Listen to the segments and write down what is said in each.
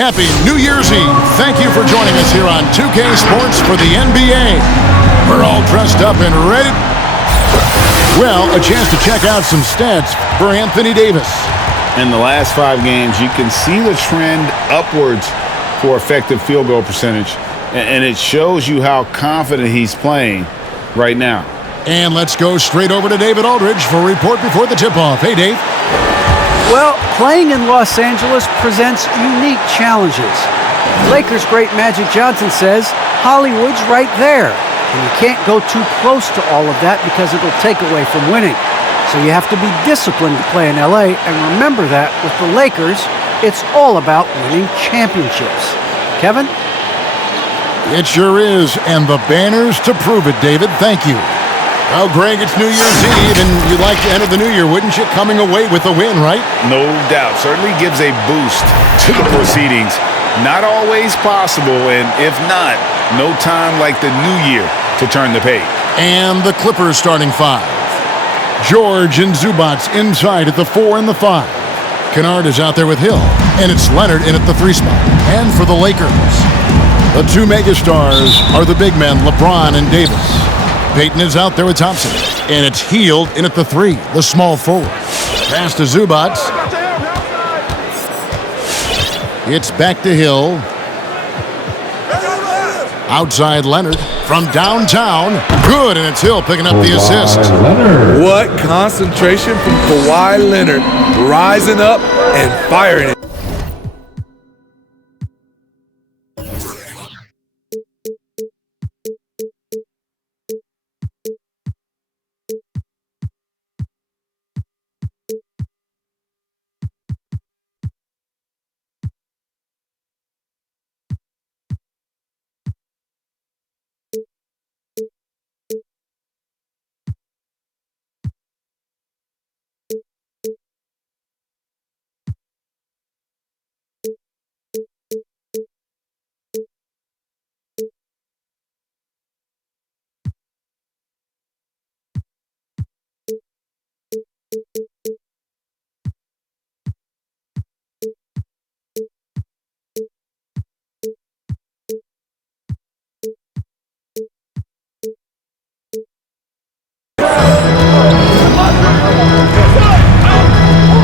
Happy New Year's Eve. Thank you for joining us here on 2K Sports for the NBA. We're all dressed up and ready. Well, a chance to check out some stats for Anthony Davis. In the last 5 games, you can see the trend upwards for effective field goal percentage, and it shows you how confident he's playing right now. And let's go straight over to David Aldridge for a report before the tip-off. Hey, Dave. Well, playing in Los Angeles presents unique challenges. Lakers great Magic Johnson says Hollywood's right there, and you can't go too close to all of that because it'll take away from winning. So you have to be disciplined to play in LA, and remember that with the Lakers, it's all about winning championships. Kevin? It sure is, and the banners to prove it, David. Thank you. Well, Greg, it's New Year's Eve, and you'd like to enter the new year, wouldn't you? Coming away with a win, right? No doubt. Certainly gives a boost to the proceedings. Not always possible, and if not, no time like the new year to turn the page. And the Clippers starting 5. George and Zubac inside at the 4 and the 5. Kennard is out there with Hill, and it's Leonard in at the 3 spot. And for the Lakers, the 2 megastars are the big men, LeBron and Davis. Payton is out there with Thompson, and it's Hield in at the 3, the small forward. Pass to Zubac. It's back to Hill. Outside Leonard from downtown. Good, and it's Hill picking up the assist. What concentration from Kawhi Leonard, rising up and firing it.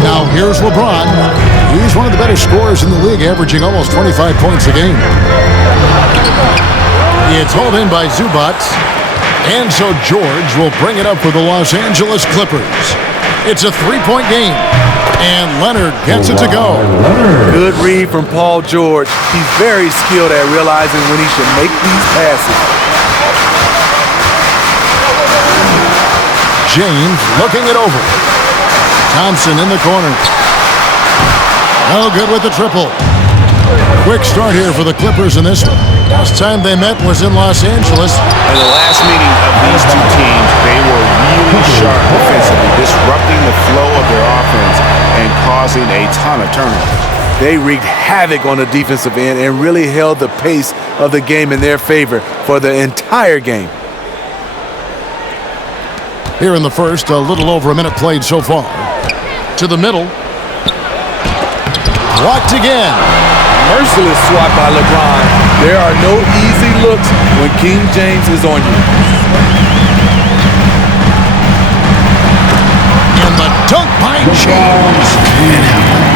Now here's LeBron. He's one of the better scorers in the league, averaging almost 25 points a game. It's hauled in by Zubac. And so George will bring it up for the Los Angeles Clippers. It's a 3-point game. And Leonard gets it to go. Good read from Paul George. He's very skilled at realizing when he should make these passes. James looking it over. Thompson in the corner. No good with the triple. Quick start here for the Clippers in this one. Last time they met was in Los Angeles. In the last meeting of these 2 teams, they were really sharp defensively, disrupting the flow of their offense and causing a ton of turnovers. They wreaked havoc on the defensive end and really held the pace of the game in their favor for the entire game. Here in the first, a little over a minute played so far. To the middle. Blocked again. Merciless swat by LeBron. There are no easy looks when King James is on you. And the dunk by James.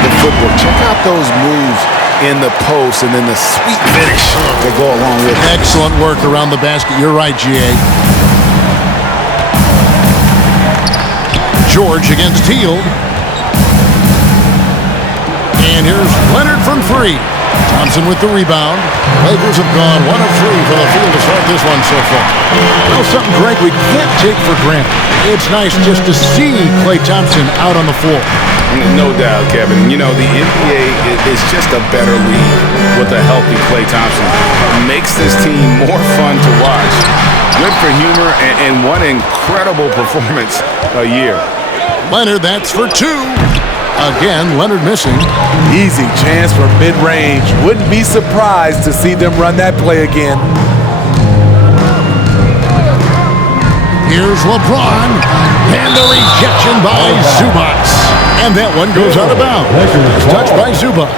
The footwork. Check out those moves in the post and then the sweet finish that go along with it. Excellent work around the basket. You're right, G.A. George against Hield. And here's Leonard from 3. Thompson with the rebound. Lakers have gone 1 of 3 for the field to start this one so far. Well, something, Greg, we can't take for granted. It's nice just to see Klay Thompson out on the floor. No doubt, Kevin. You know, the NBA is just a better league with a healthy Klay Thompson. It makes this team more fun to watch. Good for humor and one incredible performance a year. Leonard, that's for 2. Again, Leonard missing. Easy chance for mid-range. Wouldn't be surprised to see them run that play again. Here's LeBron. And the rejection by Zubac. And that one goes out of bounds. Touched by Zubac.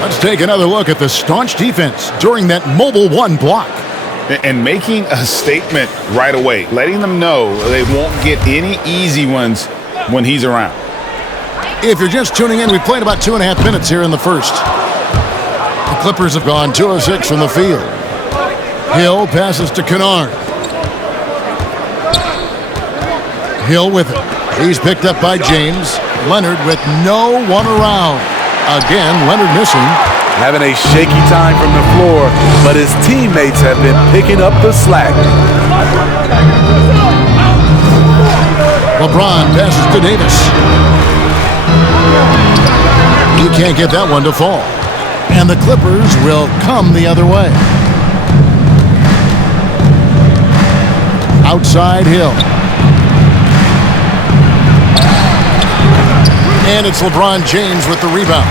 Let's take another look at the staunch defense during that mobile one block. And making a statement right away, letting them know they won't get any easy ones when he's around. If you're just tuning in, we played about 2.5 minutes here in the first. The Clippers have gone 2 of 6 from the field. Hill passes to Kennard. Hill with it. He's picked up by James. Leonard with no one around. Again, Leonard missing. Having a shaky time from the floor, but his teammates have been picking up the slack. LeBron passes to Davis. He can't get that one to fall. And the Clippers will come the other way. Outside Hill. And it's LeBron James with the rebound.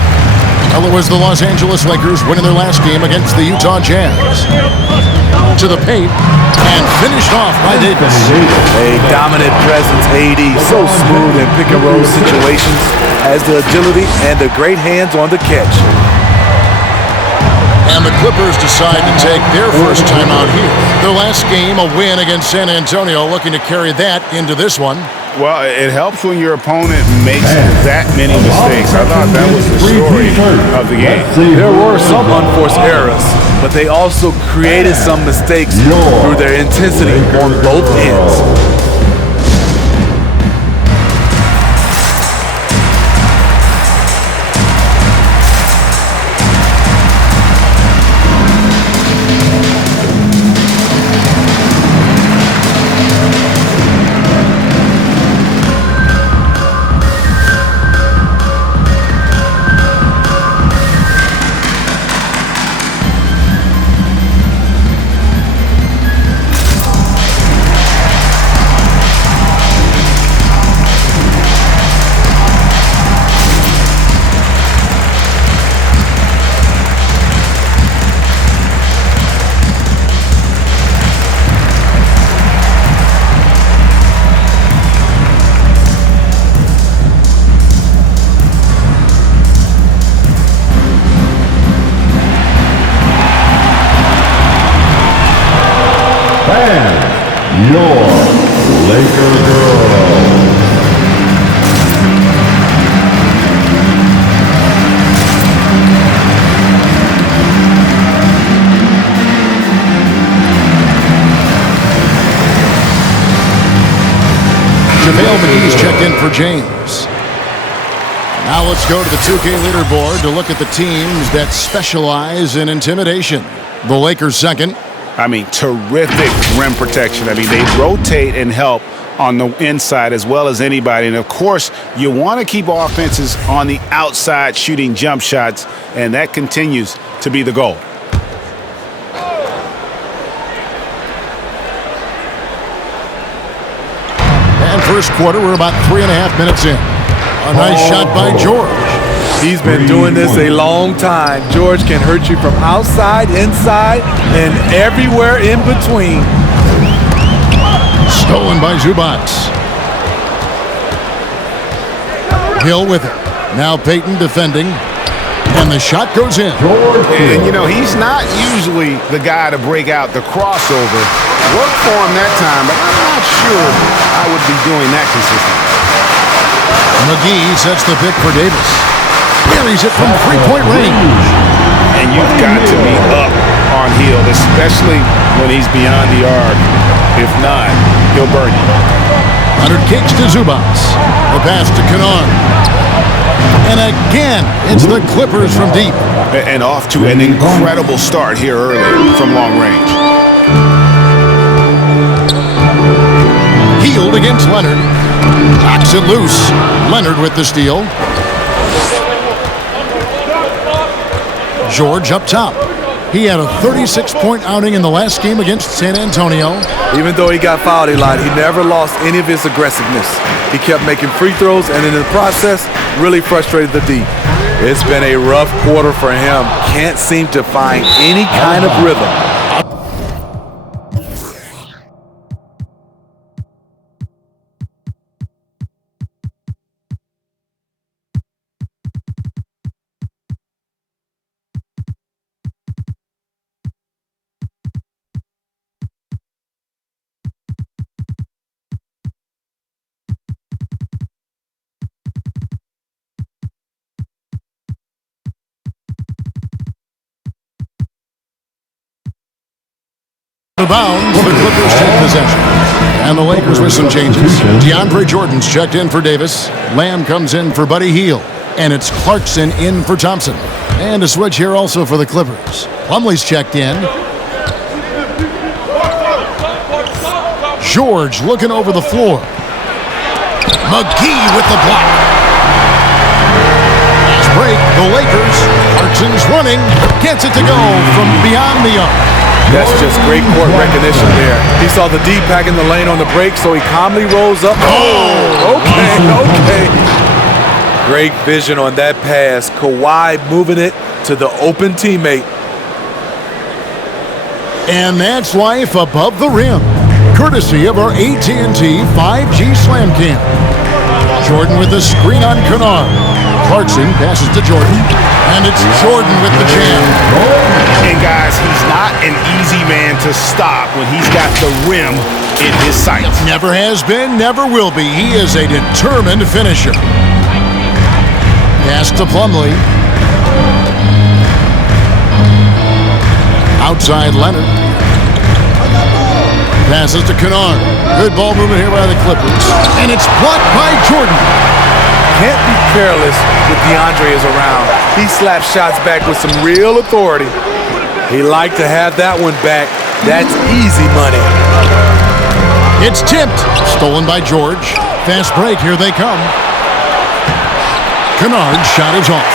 Well, it was the Los Angeles Lakers winning their last game against the Utah Jazz. To the paint and finished off by Davis. A dominant presence, AD, so smooth in pick-and-roll situations, has the agility and the great hands on the catch. And the Clippers decide to take their first time out here. Their last game, a win against San Antonio, looking to carry that into this one. Well, it helps when your opponent makes that many mistakes. I thought that was the story of the game. There were some unforced errors, but they also created some mistakes through their intensity on both ends. Your Laker girl. JaVale McGee's checked in for James. Now let's go to the 2K leaderboard to look at the teams that specialize in intimidation. The Lakers second. I mean, terrific rim protection. I mean, they rotate and help on the inside as well as anybody. And, of course, you want to keep offenses on the outside shooting jump shots, and that continues to be the goal. And first quarter, we're about 3.5 minutes in. A nice shot by George. He's been doing this a long time. George can hurt you from outside, inside, and everywhere in between. Stolen by Zubac. Hill with it. Now Payton defending. And the shot goes in. And, you know, he's not usually the guy to break out the crossover. Worked for him that time, but I'm not sure I would be doing that consistently. McGee sets the pick for Davis. Buries it from three-point range. And you've got to be up on Hill, especially when he's beyond the arc. If not, he'll burn you. Leonard kicks to Zubac. The pass to Kennard. And again, it's the Clippers from deep. And off to an incredible start here early from long range. Healed against Leonard. Knocks it loose. Leonard with the steal. George up top. He had a 36-point outing in the last game against San Antonio. Even though he got fouled a lot, he never lost any of his aggressiveness. He kept making free throws, and in the process, really frustrated the D. It's been a rough quarter for him. Can't seem to find any kind of rhythm. bounds. The Clippers take possession. And the Lakers with some changes. DeAndre Jordan's checked in for Davis. Lamb comes in for Buddy Hield. And it's Clarkson in for Thompson. And a switch here also for the Clippers. Plumlee's checked in. George looking over the floor. McGee with the block. Fast break, the Lakers. Clarkson's running. Gets it to go from beyond the arc. That's just great court recognition there. He saw the D packing the lane on the break, so he calmly rolls up. Oh, okay. Great vision on that pass. Kawhi moving it to the open teammate. And that's life above the rim, courtesy of our AT&T 5G Slam Cam. Jordan with the screen on Kennard. Clarkson passes to Jordan, and it's Jordan with the jam. And guys, he's not an easy man to stop when he's got the rim in his sights. Never has been, never will be. He is a determined finisher. Pass to Plumlee. Outside Leonard. Passes to Kennard. Good ball movement here by the Clippers. And it's blocked by Jordan. Can't be careless with DeAndre is around. He slaps shots back with some real authority. He liked to have that one back. That's easy money. It's tipped. Stolen by George. Fast break. Here they come. Kennard's shot is off.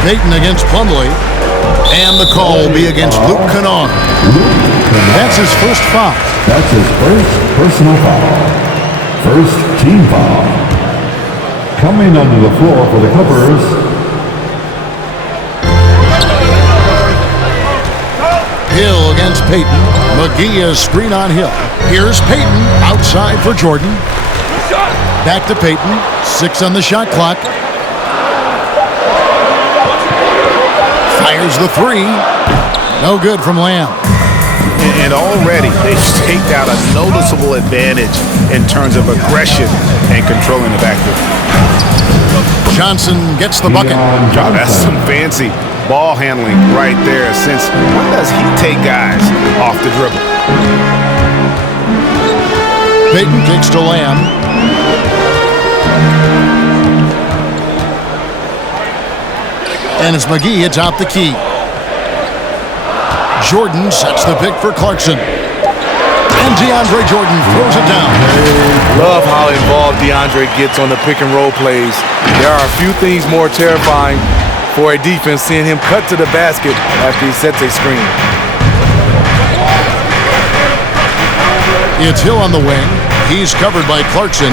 Payton against Plumlee. And the call will be against Luke Kennard. That's his first foul. That's his first personal foul. First team foul. Coming onto the floor for the Clippers. Hill against Payton. McGee is screen on Hill. Here's Payton outside for Jordan. Back to Payton. 6 on the shot clock. Fires the 3. No good from Lamb. And already they've staked out a noticeable advantage in terms of aggression and controlling the backcourt. Johnson gets the bucket. God, that's some fancy ball handling right there. Since when does he take guys off the dribble? Payton kicks to Lamb. And it's McGee atop the key. Jordan sets the pick for Clarkson. And DeAndre Jordan throws it down. Love how involved DeAndre gets on the pick and roll plays. There are a few things more terrifying for a defense seeing him cut to the basket after he sets a screen. It's Hill on the wing. He's covered by Clarkson.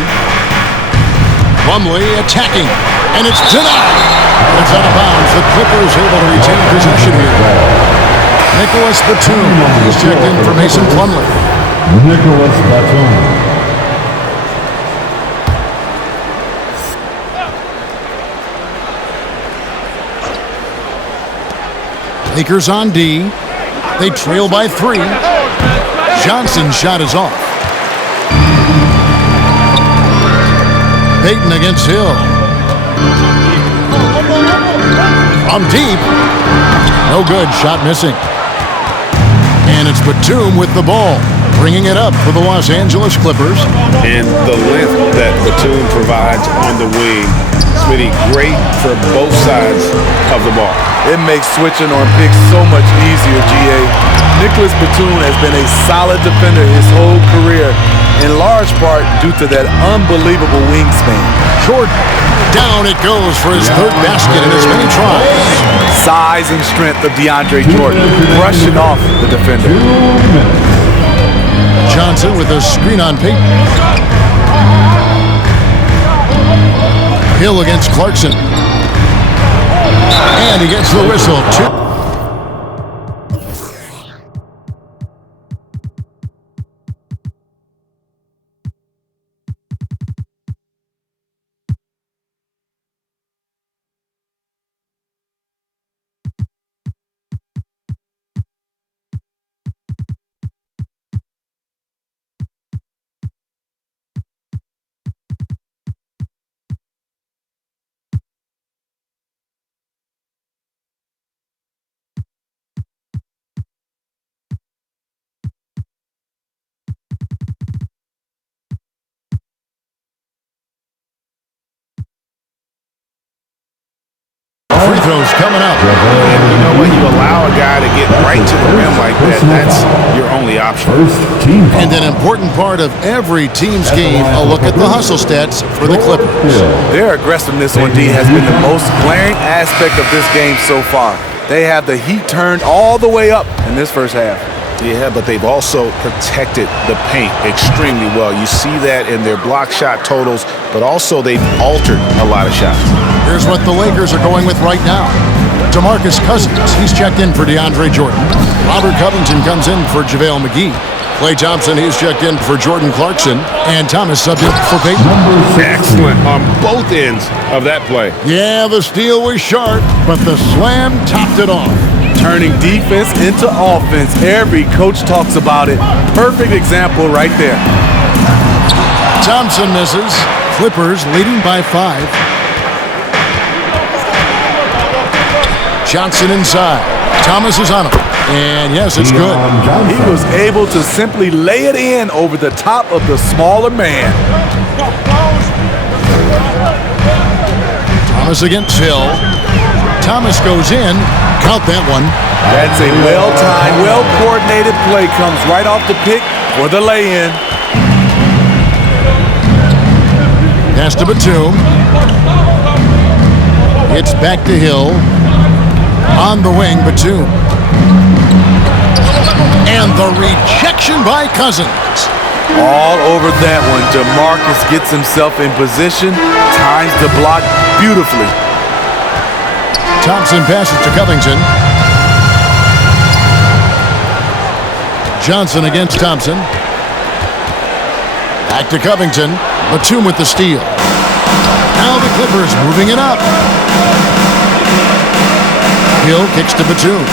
Plumlee attacking. And it's denied. It's out of bounds. The Clippers able to retain possession here. Nicholas Batum. He's checked in for Mason Plumlee. Nicholas Batum. Lakers on D. They trail by 3. Johnson's shot is off. Payton against Hill. From deep. No good. Shot missing. And it's Batum with the ball, bringing it up for the Los Angeles Clippers. And the length that Batum provides on the wing, Smitty, great for both sides of the ball. It makes switching on picks so much easier, GA. Nicholas Batum has been a solid defender his whole career, in large part due to that unbelievable wingspan. Jordan, down it goes for his third basket in as many tries. Size and strength of DeAndre Jordan, brushing off the defender. Johnson with a screen on Payton. Hill against Clarkson. And he gets the whistle. throws coming up. And you know what? You allow a guy to get right to the rim like that. That's your only option. First team foul. And an important part of every team's game, a look at the hustle stats for the Clippers. Their aggressiveness on D has been the most glaring aspect of this game so far. They have the heat turned all the way up in this first half. Yeah, but they've also protected the paint extremely well. You see that in their block shot totals, but also they've altered a lot of shots. Here's what the Lakers are going with right now. DeMarcus Cousins, he's checked in for DeAndre Jordan. Robert Covington comes in for JaVale McGee. Klay Thompson, he's checked in for Jordan Clarkson. And Thomas subbed in for Peyton. Excellent on both ends of that play. Yeah, the steal was sharp, but the slam topped it off. Turning defense into offense. Every coach talks about it. Perfect example right there. Thompson misses. Clippers leading by 5. Johnson inside. Thomas is on him. And yes, it's good. He was able to simply lay it in over the top of the smaller man. Thomas against Hill. Thomas goes in. Count that one. That's a well-timed, well-coordinated play. Comes right off the pick for the lay-in. Pass to Batum. It's back to Hill. On the wing, Batum. And the rejection by Cousins. All over that one. DeMarcus gets himself in position. Times the block beautifully. Thompson passes to Covington. Johnson against Thompson. Back to Covington. Batum with the steal. Now the Clippers moving it up. Hill kicks to Batum.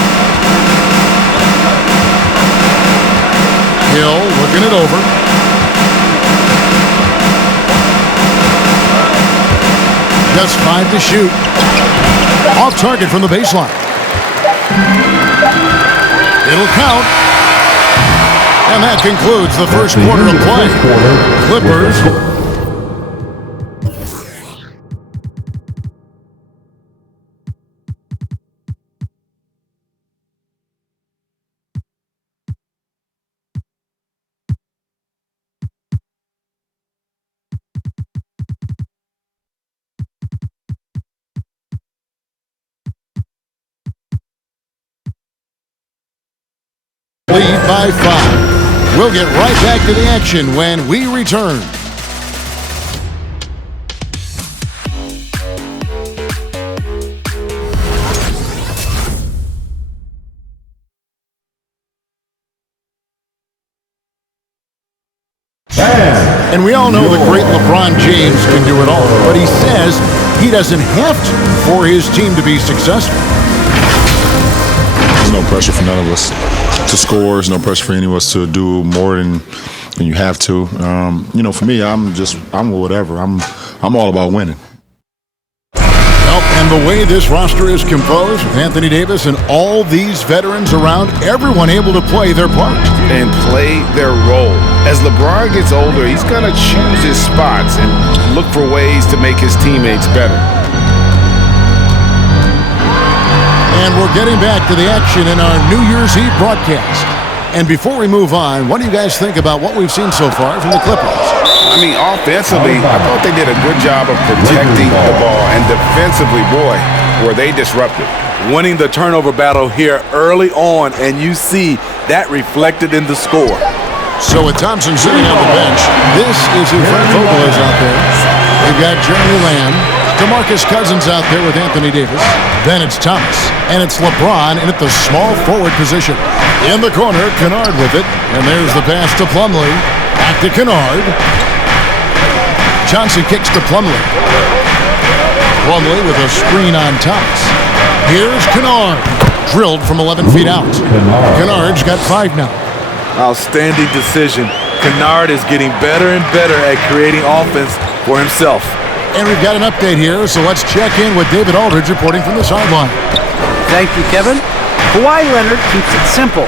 Hill looking it over. Just 5 to shoot. Off target from the baseline. It'll count. And that concludes the first quarter of play. Clippers. Lead by 5. We'll get right back to the action when we return. And we all know the great LeBron James can do it all, but he says he doesn't have to for his team to be successful. There's no pressure for none of us to score. There's no pressure for any of us to do more than you have to. For me, I'm whatever. I'm all about winning. Well, and the way this roster is composed with Anthony Davis and all these veterans around, everyone able to play their part. And play their role. As LeBron gets older, he's going to choose his spots and look for ways to make his teammates better. And we're getting back to the action in our New Year's Eve broadcast. And before we move on, what do you guys think about what we've seen so far from the Clippers? I mean, offensively, I thought they did a good job of protecting the ball. And defensively, boy, were they disruptive. Winning the turnover battle here early on, and you see that reflected in the score. So with Thompson sitting on the bench, this is who Frank Vogel is out there. We've got Jeremy Lamb, DeMarcus Cousins out there with Anthony Davis. Then it's Thomas, and it's LeBron in at the small forward position. In the corner, Kennard with it, and there's the pass to Plumlee. Back to Kennard. Johnson kicks to Plumlee. Plumlee with a screen on Thomas. Here's Kennard, drilled from 11 feet out. Kennard's got 5 now. Outstanding decision. Kennard is getting better and better at creating offense for himself. And we've got an update here, so let's check in with David Aldridge reporting from the sideline. Thank you, Kevin. Kawhi Leonard keeps it simple.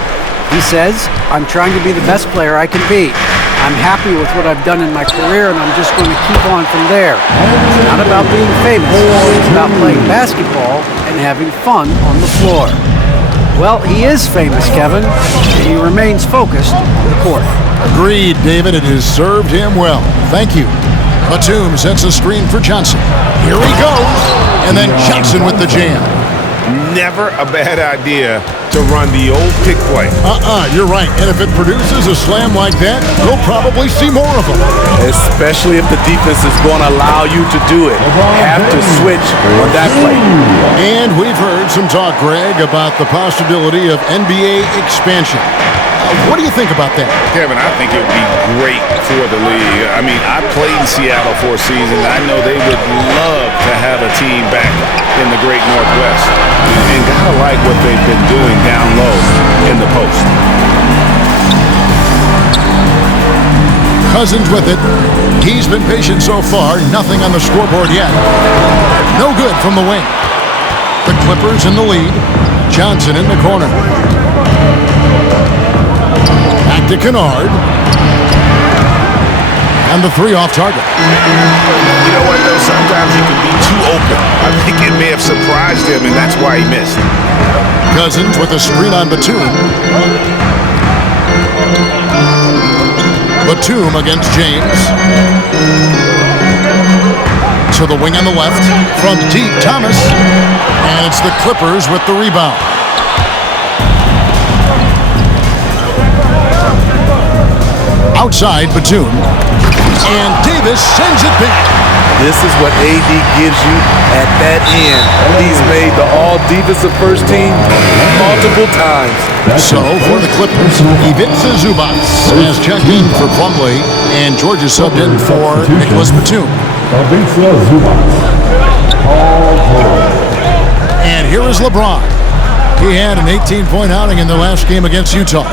He says, I'm trying to be the best player I can be. I'm happy with what I've done in my career, and I'm just going to keep on from there. It's not about being famous. It's about playing basketball and having fun on the floor. Well, he is famous, Kevin, and he remains focused on the court. Agreed, David. It has served him well. Thank you. Batum sets a screen for Johnson. Here he goes. And then Johnson with the jam. Never a bad idea to run the old pick play. You're right. And if it produces a slam like that, we'll probably see more of them. Especially if the defense is going to allow you to do it. Have to switch on that play. And we've heard some talk, Greg, about the possibility of NBA expansion. What do you think about that? Kevin, I think it would be great for the league. I mean, I played in Seattle for a season. I know they would love to have a team back in the great Northwest. And gotta like what they've been doing down low in the post. Cousins with it. He's been patient so far. Nothing on the scoreboard yet. No good from the wing. The Clippers in the lead. Johnson in the corner. Back to Kennard. And the three off target. You know what, though? Sometimes he can be too open. I think it may have surprised him, and that's why he missed. Cousins with a screen on Batum. Batum against James. To the wing on the left. From deep, Thomas. And it's the Clippers with the rebound. Outside, Batum. And Davis sends it back. This is what AD gives you at that end. He's made the all-defensive first team multiple times. So, for the Clippers, Ivica Zubac has checked in for Plumlee, and George is subbed in for Nicholas Batum. And here is LeBron. He had an 18-point outing in their last game against Utah.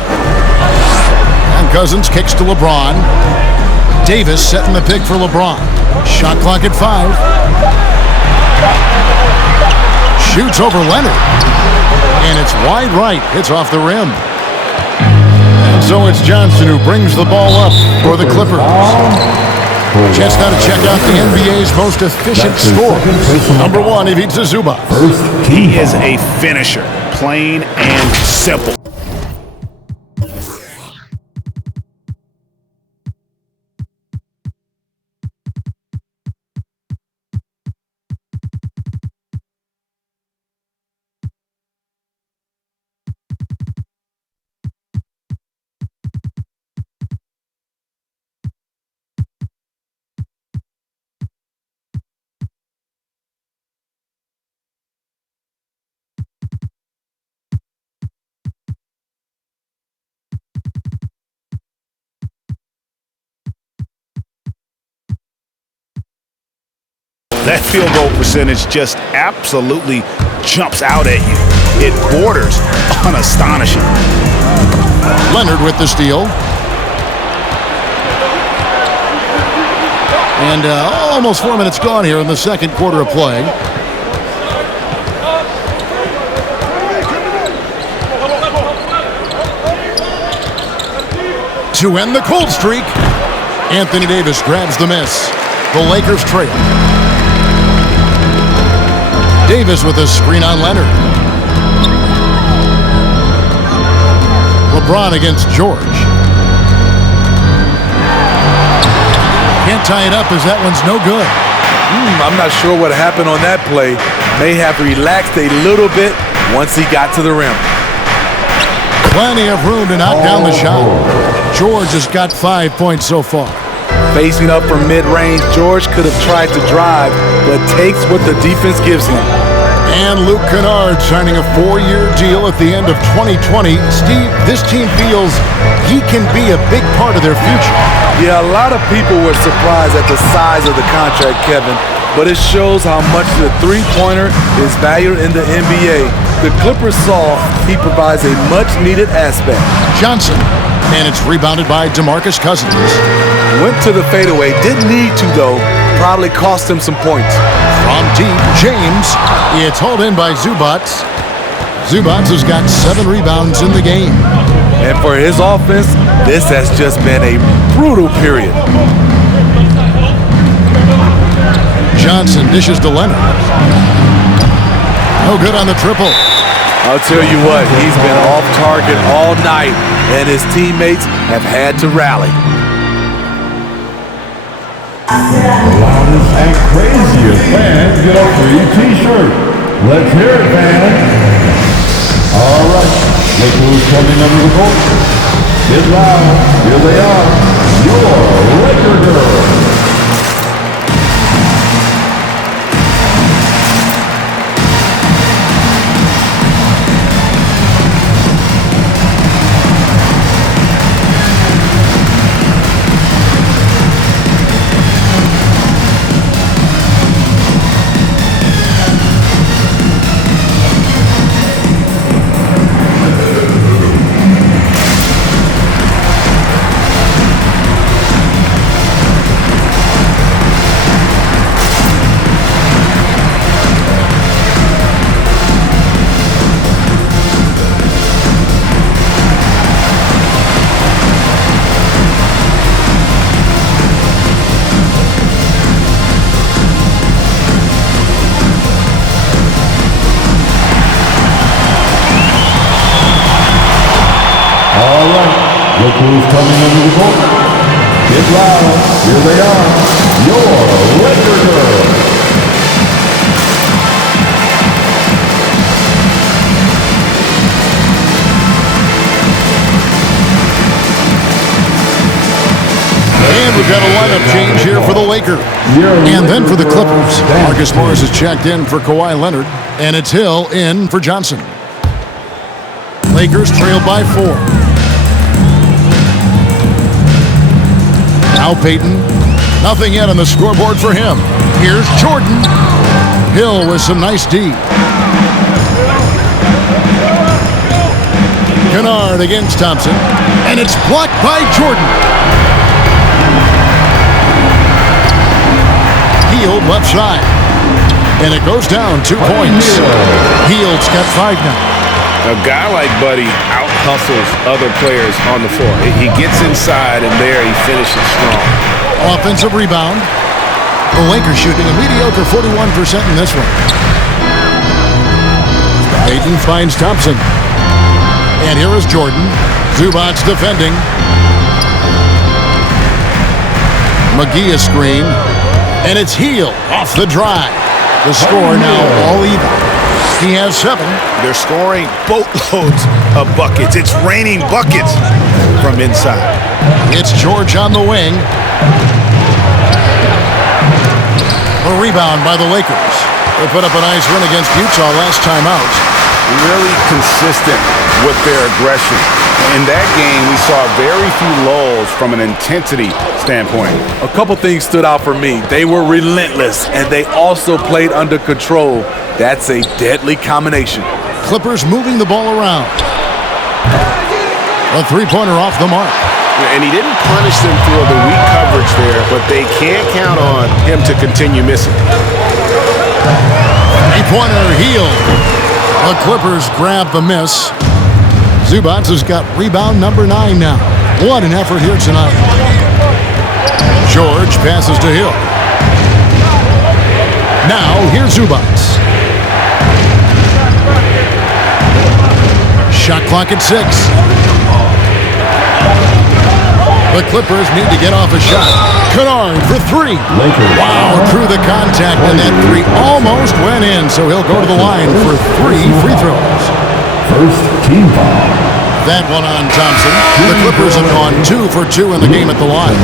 And Cousins kicks to LeBron. Davis setting the pick for LeBron. Shot clock at 5. Shoots over Leonard. And it's wide right. Hits off the rim. And so it's Johnson who brings the ball up for the Clippers. Just now to check out the NBA's most efficient scorer. Number 1, Ivica Zubac. He is a finisher, plain and simple. That field goal percentage just absolutely jumps out at you. It borders on astonishing. Leonard with the steal. And almost 4 minutes gone here in the second quarter of play. To end the cold streak, Anthony Davis grabs the miss. The Lakers trail. Davis with a screen on Leonard. LeBron against George. Can't tie it up as that one's no good. I'm not sure what happened on that play. May have relaxed a little bit once he got to the rim. Plenty of room to knock down the shot. George has got 5 points so far. Facing up from mid-range, George could have tried to drive, but takes what the defense gives him. And Luke Kennard signing a 4-year deal at the end of 2020. Steve, this team feels he can be a big part of their future. Yeah, a lot of people were surprised at the size of the contract, Kevin, but it shows how much the three-pointer is valued in the NBA. The Clippers saw he provides a much-needed aspect. Johnson, and it's rebounded by DeMarcus Cousins. Went to the fadeaway, didn't need to though, probably cost him some points. From deep, James, it's hauled in by Zubac. Zubac has got 7 rebounds in the game. And for his offense, this has just been a brutal period. Johnson dishes to Leonard. No good on the triple. I'll tell you what, he's been off target all night, and his teammates have had to rally. The loudest and craziest fans get a free t-shirt. Let's hear it, fans. All right, look who's coming under the court. Get loud. Here they are, your Laker girls. Look who's coming under the court. Get loud. Here they are, your Laker girls. And we've got a lineup change here for the Lakers. And then for the Clippers. Marcus Morris is checked in for Kawhi Leonard. And it's Hill in for Johnson. Lakers trail by 4. Now Payton. Nothing yet on the scoreboard for him. Here's Jordan. Hill with some nice D. Kennard against Thompson. And it's blocked by Jordan. Hield left side. And it goes down 2 points. Hield's got 5 now. A guy like Buddy out-hustles other players on the floor. He gets inside, and there he finishes strong. Offensive rebound. The Lakers shooting a mediocre 41% in this one. Payton finds Thompson. And here is Jordan. Zubac's defending. McGee a screen. And it's Hield off the drive. The score now all even. He has 7. They're scoring boatloads of buckets. It's raining buckets from inside. It's George on the wing. A rebound by the Lakers. They put up a nice win against Utah last time out. Really consistent with their aggression. In that game, we saw very few lulls from an intensity standpoint. A couple things stood out for me. They were relentless, and they also played under control. That's a deadly combination. Clippers moving the ball around. A three-pointer off the mark. And he didn't punish them for the weak coverage there, but they can't count on him to continue missing. Three-pointer Hield. The Clippers grab the miss. Zubac has got rebound number 9 now. What an effort here tonight. George passes to Hill. Now here's Zubac. Shot clock at 6. The Clippers need to get off a shot. Kennard for 3. Wow, through the contact, and that 3 almost went in, so he'll go to the line for 3 free throws. First team foul. That one on Thompson. The Clippers have gone 2 for 2 in the game at the line.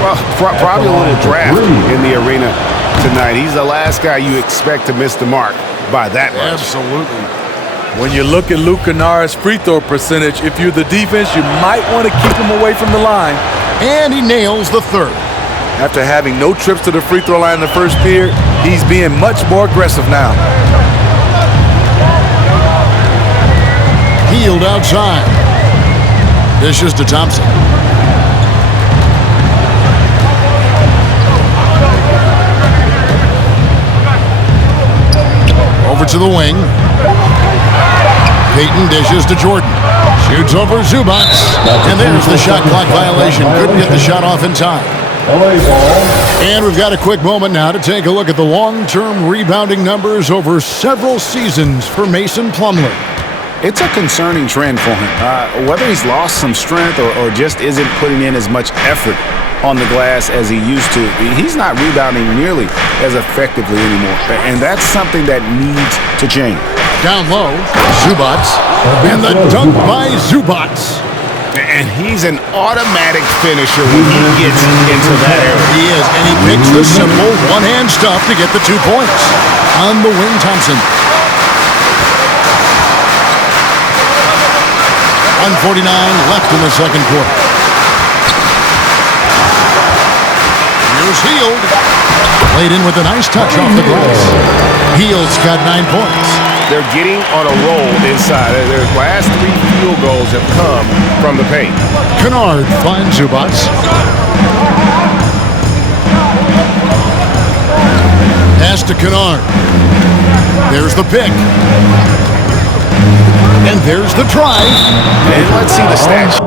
Well, probably a little draft in the arena tonight. He's the last guy you expect to miss the mark by that much. Absolutely. When you look at Luke Kennard's free throw percentage, if you're the defense, you might want to keep him away from the line. And he nails the 3rd. After having no trips to the free throw line in the first period, he's being much more aggressive now. Hield outside. Dishes to Thompson. Over to the wing. Payton dishes to Jordan. Shoots over Zubac. And there's the shot clock violation. Couldn't get the shot off in time. LA ball. And we've got a quick moment now to take a look at the long-term rebounding numbers over several seasons for Mason Plumlee. It's a concerning trend for him. Whether he's lost some strength or just isn't putting in as much effort on the glass as he used to, he's not rebounding nearly as effectively anymore. And that's something that needs to change. Down low, Zubac. And the dunk by Zubac. And he's an automatic finisher when he gets into that area. He is, and he picks the simple one-hand stuff to get the 2 points. On the wing, Thompson. 1:49 left in the second quarter. Here's Hield. Played in with a nice touch off the glass. Hield's got 9 points. They're getting on a roll inside. Their last 3 field goals have come from the paint. Kennard finds Zubac. Pass to Kennard. There's the pick. And there's the try. And let's see the stats.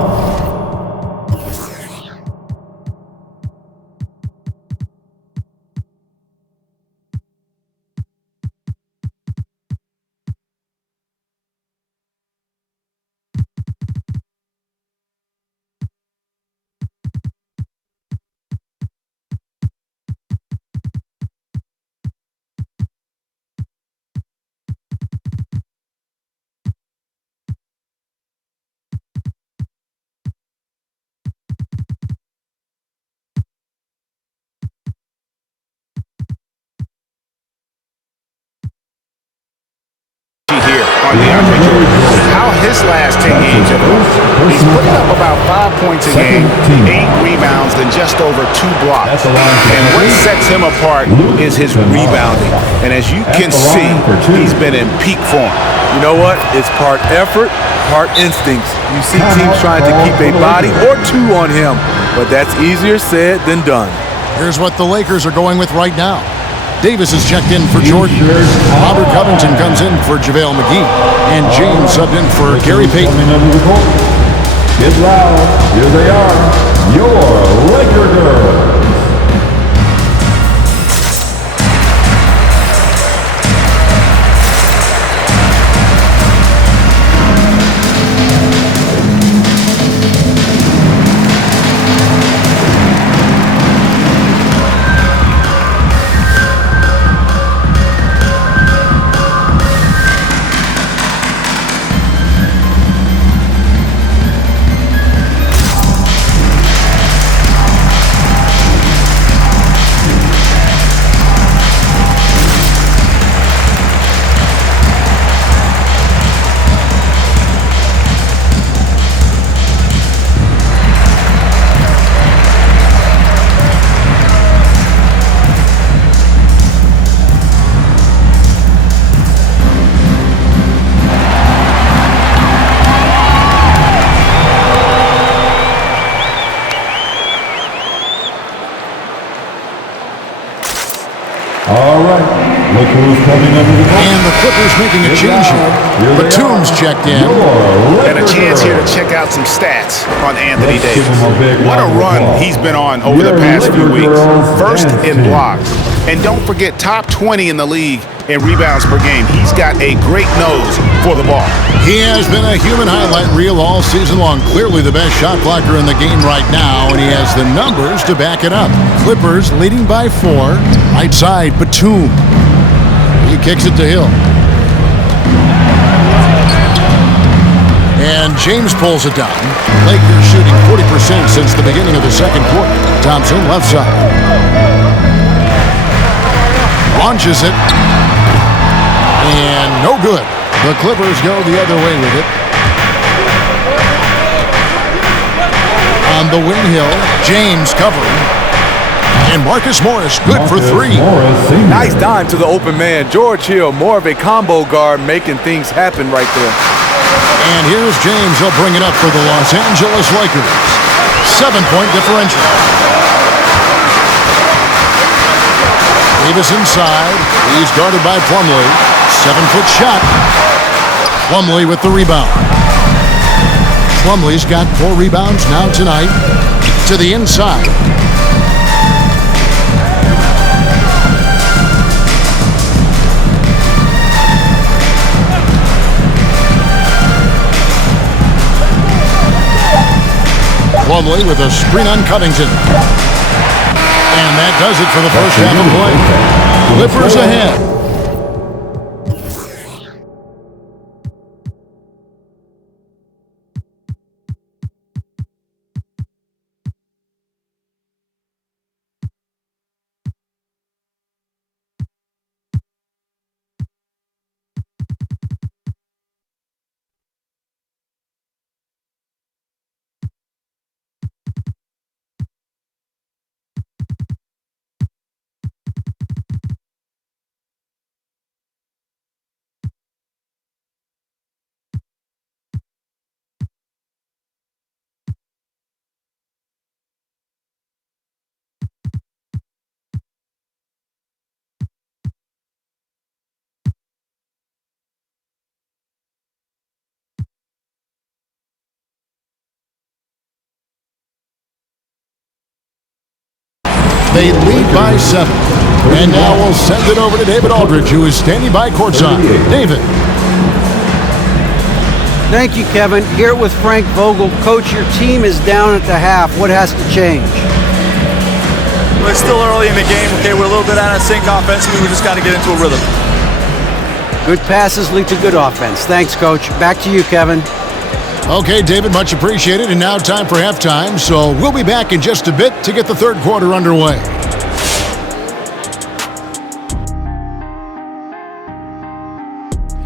Here on DeAndre Jordan, how his last 10 games have gone. He's putting up about 5 points a game, 8 rebounds, and just over 2 blocks. And what sets him apart is his rebounding. And as you can see, he's been in peak form. You know what? It's part effort, part instincts. You see teams trying to keep a body or 2 on him, but that's easier said than done. Here's what the Lakers are going with right now. Davis is checked in for Jordan. Robert Covington comes in for JaVale McGee. And James subbed in for Gary Payton. Get loud. Here they are. Your Laker girls. All right. Look who's coming under the ball. And the Clippers making a change here. Batum's checked in. And a chance here to check out some stats on Anthony Davis. What a run he's been on over the past few weeks. First in blocks. And don't forget, top 20 in the league in rebounds per game. He's got a great nose for the ball. He has been a human highlight reel all season long. Clearly the best shot blocker in the game right now, and he has the numbers to back it up. Clippers leading by 4. Right side, Batum. He kicks it to Hill. And James pulls it down. Lakers shooting 40% since the beginning of the second quarter. Thompson, left side. Launches it. And no good. The Clippers go the other way with it. On the wing, Hill. James covering. And Marcus Morris, good for 3. Nice dime to the open man. George Hill, more of a combo guard, making things happen right there. And here's James. He'll bring it up for the Los Angeles Lakers. 7-point differential. Davis inside. He's guarded by Plumlee. 7-foot shot. Plumlee with the rebound. Plumlee's got 4 rebounds now tonight. To the inside. Plumlee with a screen on Covington. And that does it for the first half of play. Clippers ahead. They lead by 7. And now we'll send it over to David Aldridge, who is standing by courtside. David. Thank you, Kevin. Here with Frank Vogel. Coach, your team is down at the half. What has to change? Well, it's still early in the game. Okay, we're a little bit out of sync offensively. We just got to get into a rhythm. Good passes lead to good offense. Thanks, Coach. Back to you, Kevin. Okay, David, much appreciated. And now time for halftime. So we'll be back in just a bit to get the third quarter underway.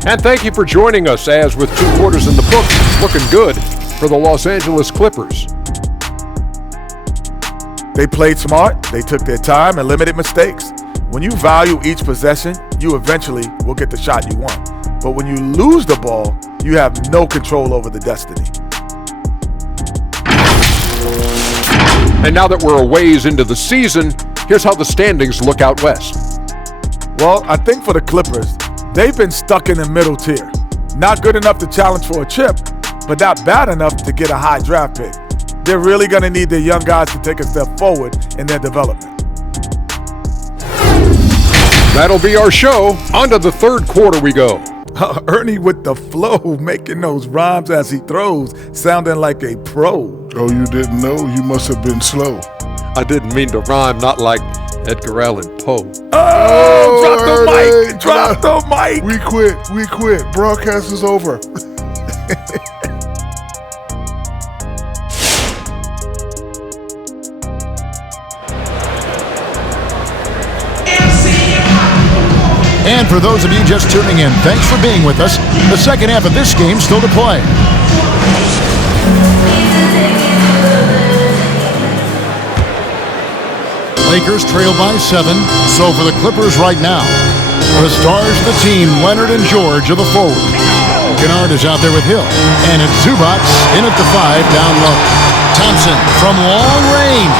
And thank you for joining us as with 2 quarters in the book, it's looking good for the Los Angeles Clippers. They played smart, they took their time and limited mistakes. When you value each possession, you eventually will get the shot you want. But when you lose the ball, you have no control over the destiny. And now that we're a ways into the season, here's how the standings look out west. Well, I think for the Clippers, they've been stuck in the middle tier. Not good enough to challenge for a chip, but not bad enough to get a high draft pick. They're really going to need their young guys to take a step forward in their development. That'll be our show. On to the third quarter we go. Ernie with the flow, making those rhymes as he throws, sounding like a pro. Oh, you didn't know? You must have been slow. I didn't mean to rhyme, not like Edgar Allan Poe. Oh, drop the mic! Drop the mic! We quit. Broadcast is over. And for those of you just tuning in, thanks for being with us. The second half of this game still to play. Lakers trail by 7. So for the Clippers right now, the stars of the team, Leonard and George, are the forwards. Kennard is out there with Hill. And it's Zubac in at the 5 down low. Thompson from long range.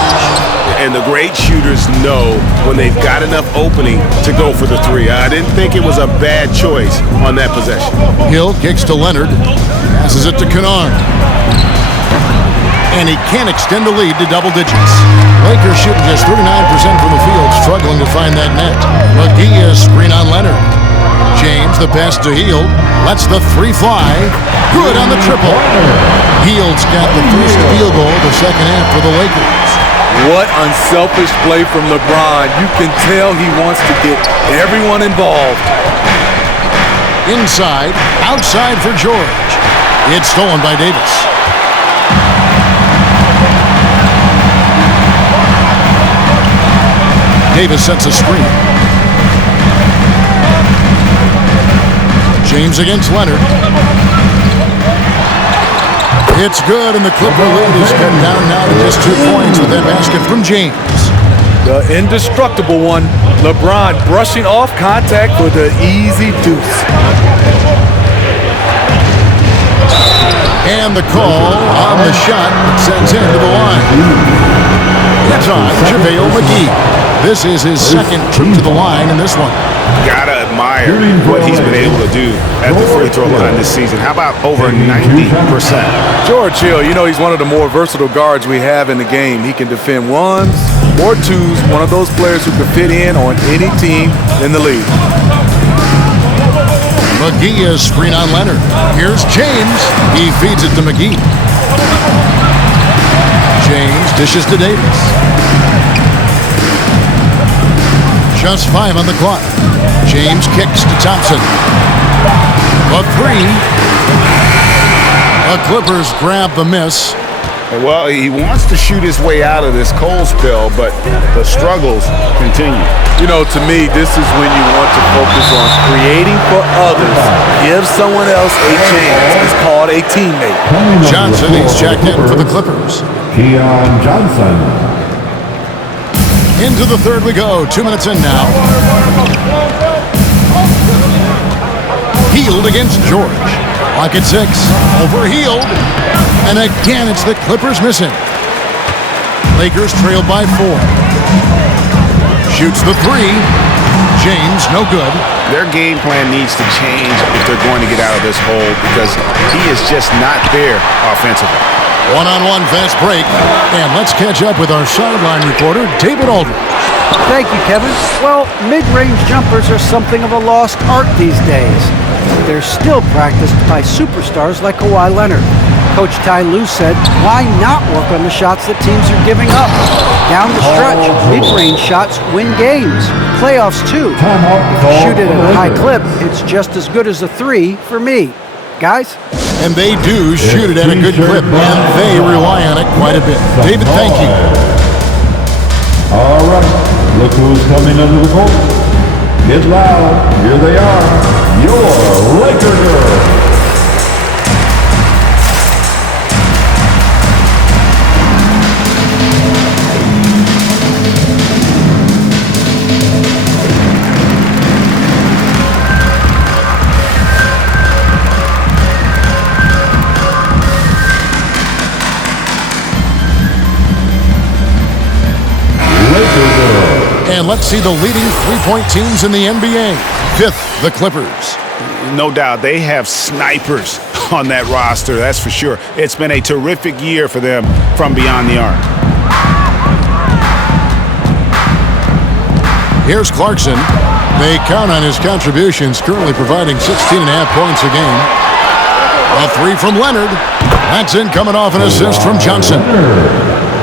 And the great shooters know when they've got enough opening to go for the 3. I didn't think it was a bad choice on that possession. Hill kicks to Leonard, passes it to Kennard. And he can't extend the lead to double digits. Lakers shooting just 39% from the field, struggling to find that net. McGee is screen on Leonard. James, the pass to Hield, lets the 3 fly. Good on the triple. Hield's got the first field goal of the second half for the Lakers. What unselfish play from LeBron. You can tell he wants to get everyone involved. Inside, outside for George. It's stolen by Davis. Davis sets a screen. James against Leonard. It's good, and the Clipper lead is cut down now to just 2 points with that basket from James. The indestructible one, LeBron brushing off contact for the easy deuce. And the call on the shot that sends him to the line. It's on JaVale McGee. This is his second trip to the line in this one. Gotta admire what he's been able to do at the free throw line this season. How about over 90%? George Hill, you know, he's one of the more versatile guards we have in the game. He can defend ones or twos, one of those players who can fit in on any team in the league. McGee is screen on Leonard. Here's James. He feeds it to McGee. James dishes to Davis. Just 5 on the clock. James kicks to Thompson. A 3. The Clippers grab the miss. Well, he wants to shoot his way out of this cold spell, but the struggles continue. You know, to me, this is when you want to focus on creating for others. Give someone else a chance. It's called a teammate. Johnson is checked in for the Clippers. Keon Johnson. Into the third we go. 2 minutes in now. Hield against George. Clock at 6. Over Hield. And again, it's the Clippers missing. Lakers trail by 4. Shoots the 3. James, no good. Their game plan needs to change if they're going to get out of this hole because he is just not there offensively. One-on-one fast break. And let's catch up with our sideline reporter, David Aldridge. Thank you, Kevin. Well, mid-range jumpers are something of a lost art these days. They're still practiced by superstars like Kawhi Leonard. Coach Ty Lue said, why not work on the shots that teams are giving up? Down the stretch, mid-range shots win games. Playoffs, too. If you shoot it at a high clip, it's just as good as a 3 for me. Guys? And they do shoot it at a good clip, and they rely on it quite a bit. David, thank you. All right, look who's coming under the court. Get loud. Here they are, your Laker girls. And let's see the leading three-point teams in the NBA. 5th, the Clippers. No doubt, they have snipers on that roster, that's for sure. It's been a terrific year for them from beyond the arc. Here's Clarkson. They count on his contributions, currently providing 16.5 points a game. A 3 from Leonard. That's in, coming off an assist from Johnson.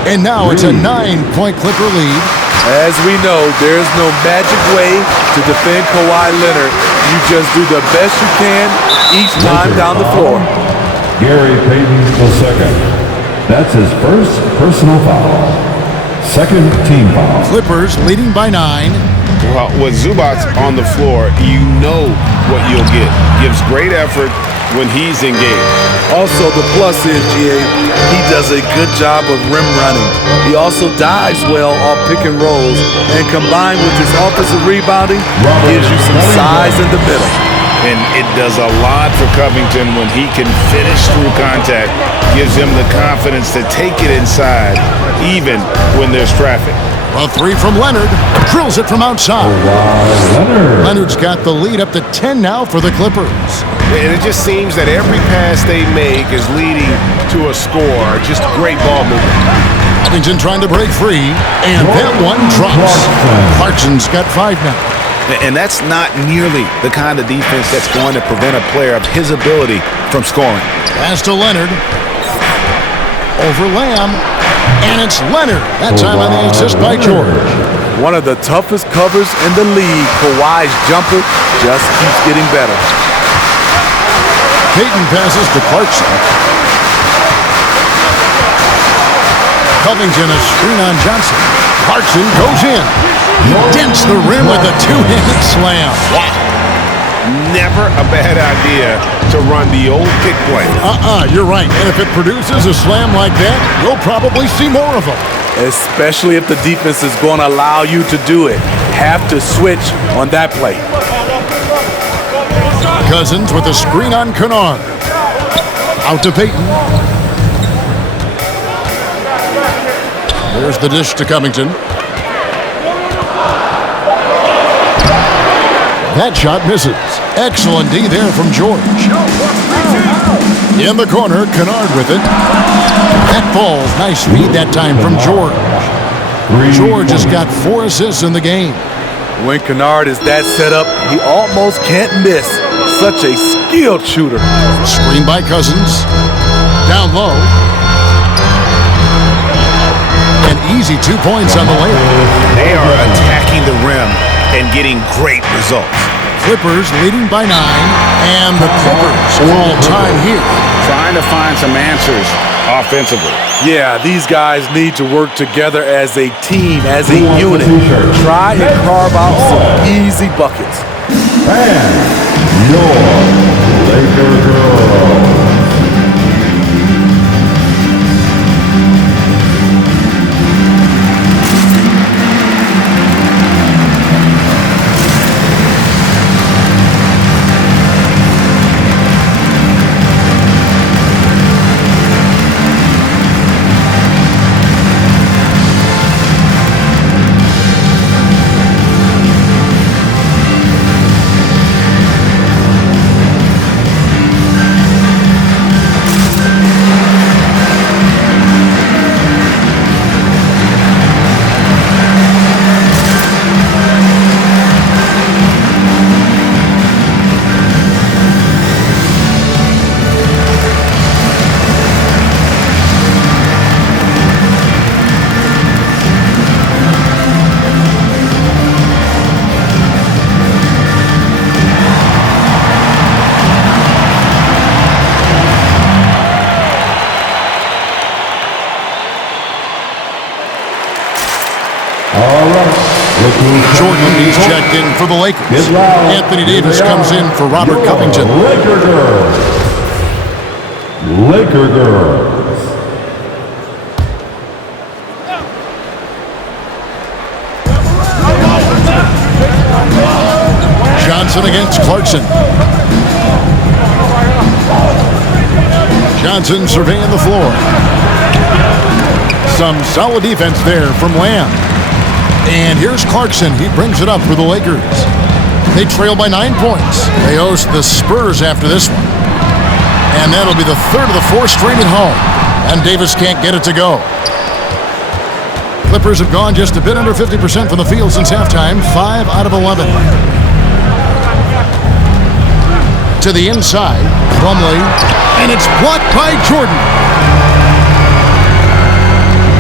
And now it's a 9-point Clipper lead. As we know, there's no magic way to defend Kawhi Leonard. You just do the best you can each time down the floor. Gary Payton II. That's his first personal foul. Second team foul. Clippers leading by 9. Well, with Zubac on the floor, you know what you'll get. Gives great effort when he's engaged. Also, the plus is, GA, he does a good job of rim running. He also dives well off pick and rolls, and combined with his offensive rebounding, gives you some size in the middle. And it does a lot for Covington when he can finish through contact. Gives him the confidence to take it inside, even when there's traffic. A 3 from Leonard. Drills it from outside. Leonard's got the lead up to 10 now for the Clippers. And it just seems that every pass they make is leading to a score. Just great ball movement. Covington trying to break free, and that one drops. Clarkson's got 5 now. And that's not nearly the kind of defense that's going to prevent a player of his ability from scoring. Pass to Leonard. Over Lamb. And it's Leonard. That time on the assist by George. One of the toughest covers in the league. Kawhi's jumper just keeps getting better. Payton passes to Clarkson. Covington a screen on Johnson. Clarkson goes in. He dents the rim with a 2-handed slam. Wow. Never a bad idea to run the old kick play. You're right. And if it produces a slam like that, you'll probably see more of them. Especially if the defense is going to allow you to do it. Have to switch on that play. Cousins with a screen on Kennard. Out to Payton. There's the dish to Covington. That shot misses. Excellent D there from George. In the corner, Kennard with it. That ball, nice feed that time from George. George has got 4 assists in the game. When Kennard is that set up, he almost can't miss. Such a skilled shooter. Screen by Cousins. Down low. An easy 2 points on the layup. They are attacking the rim and getting great results. Clippers leading by 9, and the Clippers all time here. Trying to find some answers offensively. Yeah, these guys need to work together as a team, as a unit. Try and carve out some easy buckets. And your Laker girls. Jordan is checked in for the Lakers. Anthony Davis comes in for Robert Covington. Laker girls. Laker girls. Johnson against Clarkson. Johnson surveying the floor. Some solid defense there from Lamb. And here's Clarkson. He brings it up for the Lakers. They trail by 9 points. They host the Spurs after this one. And that'll be the third of the 4 straight at home. And Davis can't get it to go. Clippers have gone just a bit under 50% from the field since halftime. 5 out of 11. To the inside. Plumlee. And it's blocked by Jordan.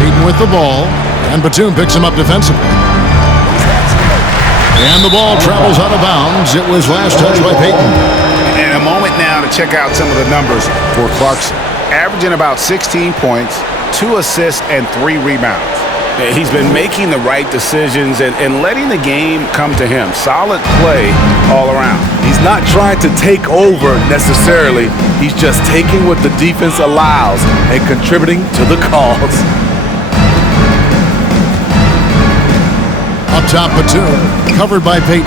Payton with the ball. And Batum picks him up defensively. And the ball travels out of bounds. It was last touched by Payton. And a moment now to check out some of the numbers for Clarkson. Averaging about 16 points, 2 assists, and 3 rebounds. He's been making the right decisions and letting the game come to him. Solid play all around. He's not trying to take over necessarily. He's just taking what the defense allows and contributing to the cause. Up top, Batum, covered by Payton.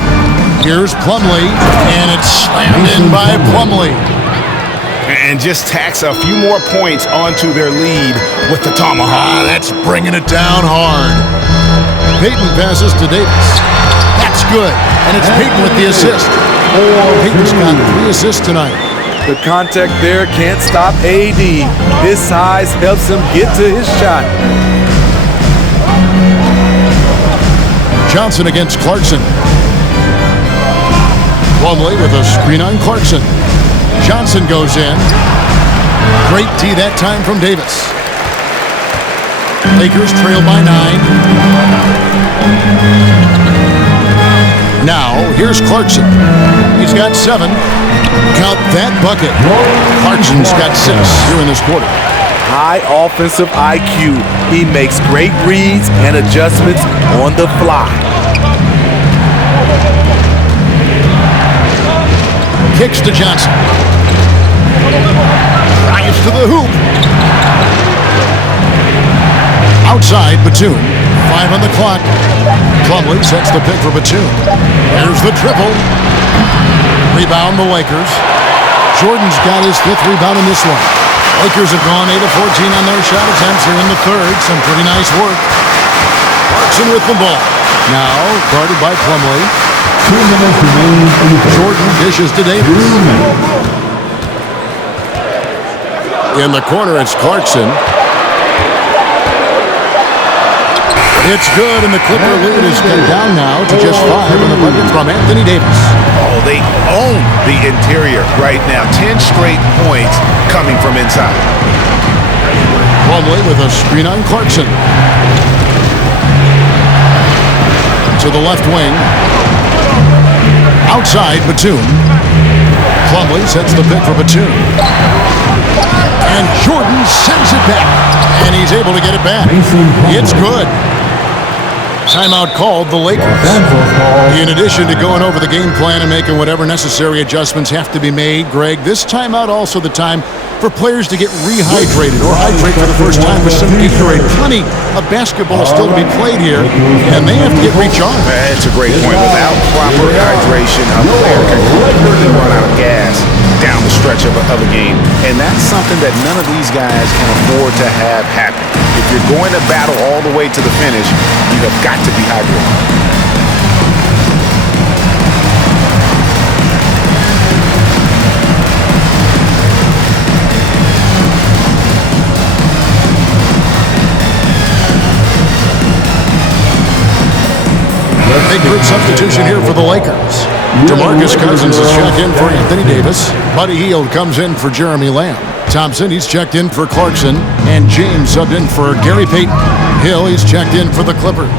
Here's Plumlee, and it's slammed in by Plumlee. And just tacks a few more points onto their lead with the tomahawk. That's bringing it down hard. Payton passes to Davis. That's good, and it's Payton with the assist. Payton's got 3 assists tonight. The contact there can't stop AD. His size helps him get to his shot. Johnson against Clarkson. Plumlee with a screen on Clarkson. Johnson goes in. Great D that time from Davis. Lakers trail by 9. Now, here's Clarkson. He's got 7. Count that bucket. Clarkson's got 6 here in this quarter. High offensive IQ. He makes great reads and adjustments on the fly. Kicks to Johnson. Drives to the hoop. Outside, Batum. 5 on the clock. Plumlee sets the pick for Batum. There's the triple. Rebound the Lakers. Jordan's got his 5th rebound in this one. Lakers have gone 8 of 14 on their shot attempts here in the third. Some pretty nice work. Clarkson with the ball. Now guarded by Plumlee. 2 minutes remaining in the third. Jordan dishes to Davis. 2 minutes. In the corner, it's Clarkson. It's good, and the Clipper lead is cut down now to just 5 in the bucket from Anthony Davis. Oh, they own the interior right now. 10 straight points coming from inside. Plumlee with a screen on Clarkson. To the left wing. Outside, Batum. Plumlee sets the pick for Batum. And Jordan sends it back. And he's able to get it back. It's good. Timeout called the Lakers. In addition to going over the game plan and making whatever necessary adjustments have to be made, Greg, this timeout also the time for players to get rehydrated or hydrate for the first time with some Gatorade. Plenty of basketball still to be played here, and they have to get recharged. That's a great point. Without proper hydration, a player can completely run out of gas down the stretch of a game. And that's something that none of these guys can afford to have happen. If you're going to battle all the way to the finish, you have got to be hydrated. Big group substitution here for the Lakers. DeMarcus Cousins is checked in for Anthony Davis. Buddy Hield comes in for Jeremy Lamb. Thompson, he's checked in for Clarkson. And James subbed in for Gary Payton. Hill, he's checked in for the Clippers.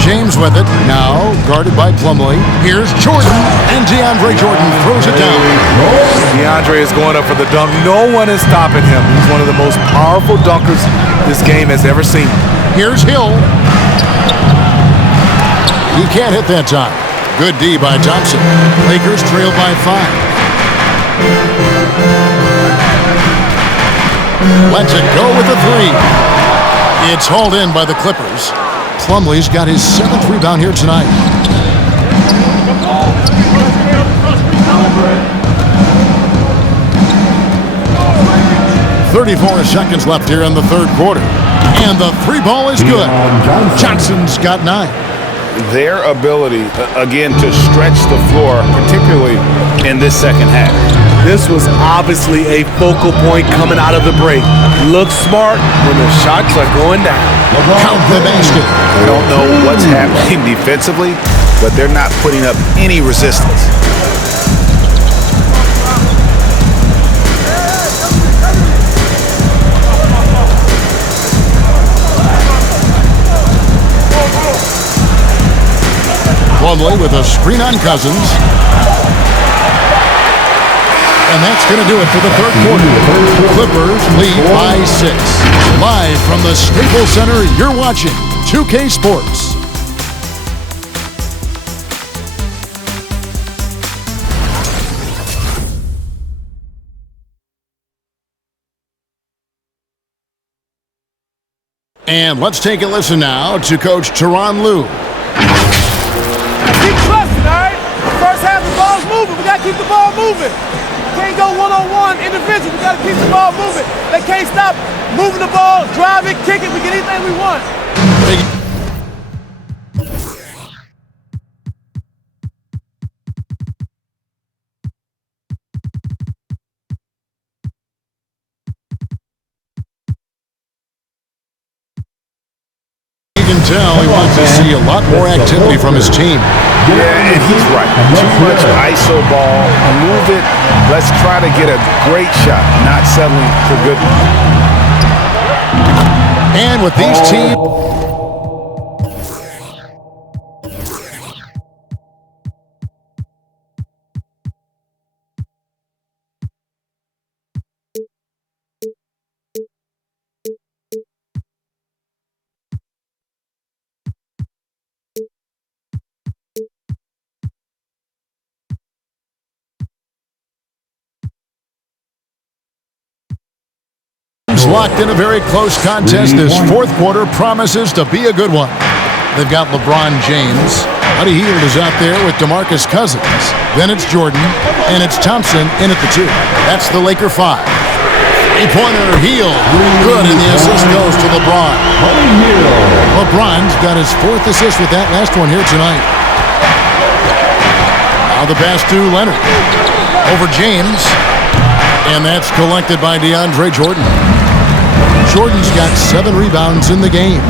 James with it, now guarded by Plumlee. Here's Jordan, and DeAndre Jordan throws it down. DeAndre is going up for the dunk. No one is stopping him. He's one of the most powerful dunkers this game has ever seen. Here's Hill. He can't hit that time. Good D by Thompson. Lakers trail by 5. Lets it go with a 3. It's hauled in by the Clippers. Plumlee's got his 7th rebound here tonight. .34 seconds left here in the third quarter. And the 3 ball is good. Johnson's got 9. Their ability, again, to stretch the floor, particularly in this second half. This was obviously a focal point coming out of the break. Look smart when the shots are going down. Count the basket. I don't know what's happening defensively, but they're not putting up any resistance. Plumlee with a screen on Cousins. And that's going to do it for the third quarter. Clippers lead by 6. Live from the Staples Center, you're watching 2K Sports. And let's take a listen now to Coach Tyronn Lue. Keep trusting, all right? First half, the ball's moving. We got to keep the ball moving. Can't go one-on-one individual. We got to keep the ball moving. They can't stop moving the ball, drive it, kick it. We get anything we want. Tell he wants to see a lot more activity from his team. Yeah, and he's right. Too much ISO ball. Move it. Let's try to get a great shot, not settling for good one. And with these teams... locked in a very close contest. This fourth quarter promises to be a good one. They've got LeBron James. Buddy Hield is out there with DeMarcus Cousins. Then it's Jordan, and it's Thompson in at the 2. That's the Laker 5. 3-pointer, Hield. Good, and the assist goes to LeBron. LeBron's got his 4th assist with that last one here tonight. Now the pass to Leonard. Over James. And that's collected by DeAndre Jordan. Jordan's got 7 rebounds in the game.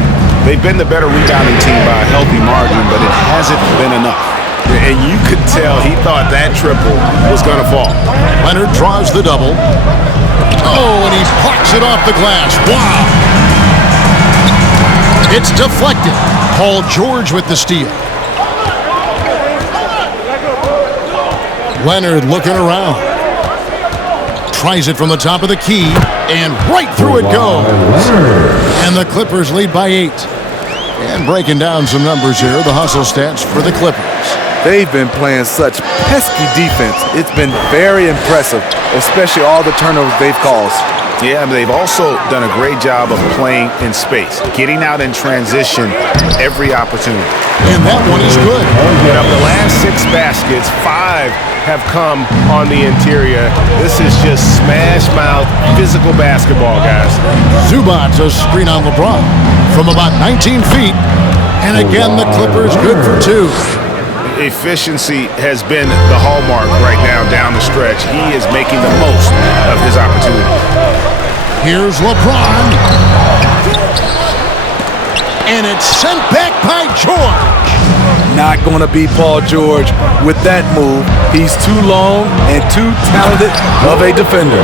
They've been the better rebounding team by a healthy margin, but it hasn't been enough. And you could tell he thought that triple was going to fall. Leonard draws the double. Oh, and he plucks it off the glass. Wow. It's deflected. Paul George with the steal. Leonard looking around. Tries it from the top of the key, and right through it goes. And the Clippers lead by 8. And breaking down some numbers here, the hustle stats for the Clippers. They've been playing such pesky defense. It's been very impressive, especially all the turnovers they've caused. Yeah, but they've also done a great job of playing in space, getting out in transition every opportunity. And that one is good. And of the last 6 baskets, 5 have come on the interior. This is just smash mouth physical basketball, guys. Zubac a screen on LeBron from about 19 feet. And again, the Clippers good for 2. Efficiency has been the hallmark right now down the stretch. He is making the most of his opportunity. Here's LeBron. And it's sent back by George. Not going to be Paul George with that move. He's too long and too talented of a defender.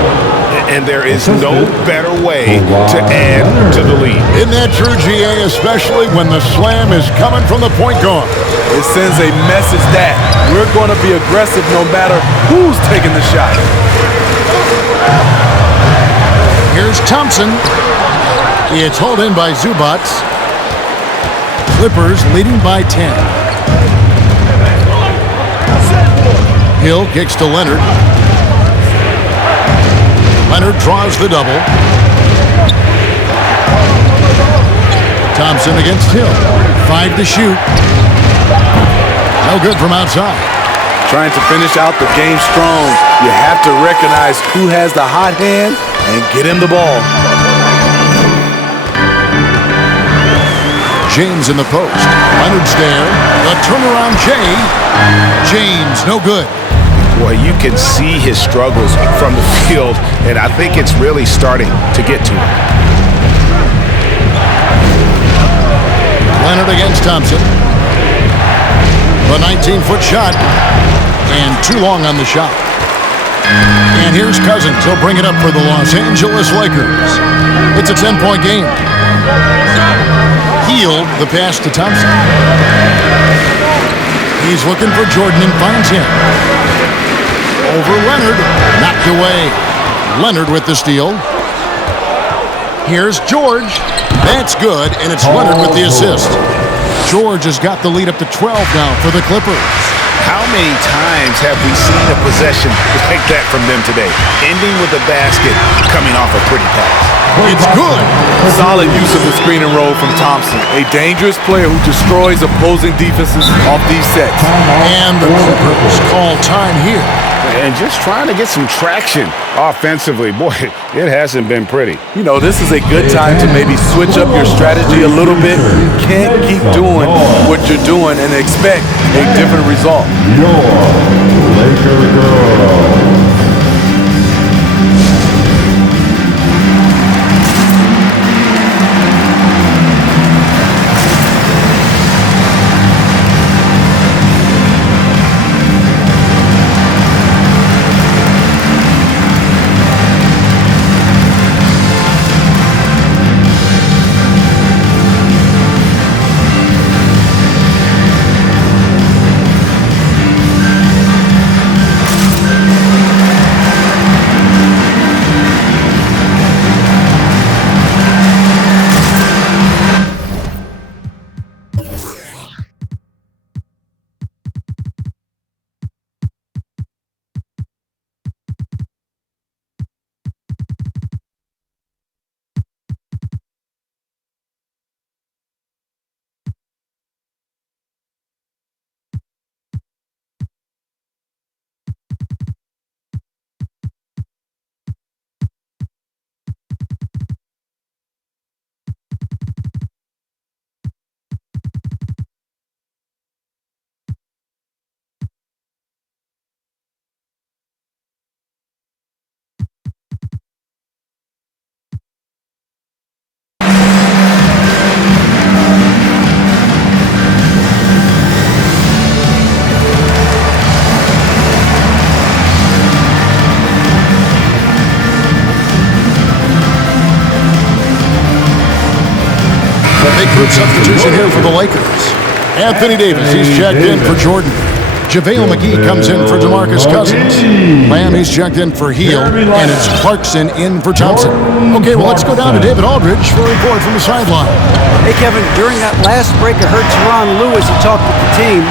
And there is no better way to add to the lead. Isn't that true, GA, especially when the slam is coming from the point guard? It sends a message that we're going to be aggressive no matter who's taking the shot. Here's Thompson. It's hauled in by Zubac. Clippers leading by 10. Hill kicks to Leonard. Leonard draws the double. Thompson against Hill. 5 to shoot. No good from outside. Trying to finish out the game strong. You have to recognize who has the hot hand and get him the ball. James in the post. Leonard's there. The turnaround Jay. James, no good. Boy, you can see his struggles from the field, and I think it's really starting to get to him. Leonard against Thompson. The 19-foot shot. And too long on the shot. And here's Cousins. He'll bring it up for the Los Angeles Lakers. It's a 10-point game. Hield the pass to Thompson. He's looking for Jordan and finds him. Over Leonard. Knocked away. Leonard with the steal. Here's George. That's good, and it's Leonard with the assist. George has got the lead up to 12 now for the Clippers. How many times have we seen a possession like that from them today? Ending with a basket, coming off a pretty pass. It's good. Solid use of the screen and roll from Thompson. A dangerous player who destroys opposing defenses off these sets. And the Clippers call time here. And just trying to get some traction offensively. Boy, it hasn't been pretty. You know, this is a good time to maybe switch up your strategy a little bit. You can't keep doing what you're doing and expect a different result. Your Laker girl. group substitution here for the Lakers. Anthony Davis, he's checked in for Jordan. JaVale McGee comes in for DeMarcus Cousins. Lamb, he's checked in for Heel. And it's Clarkson in for Thompson. Okay, well, let's go down to David Aldridge for a report from the sideline. Hey, Kevin, during that last break, I heard Teron Lewis, he talked with the team.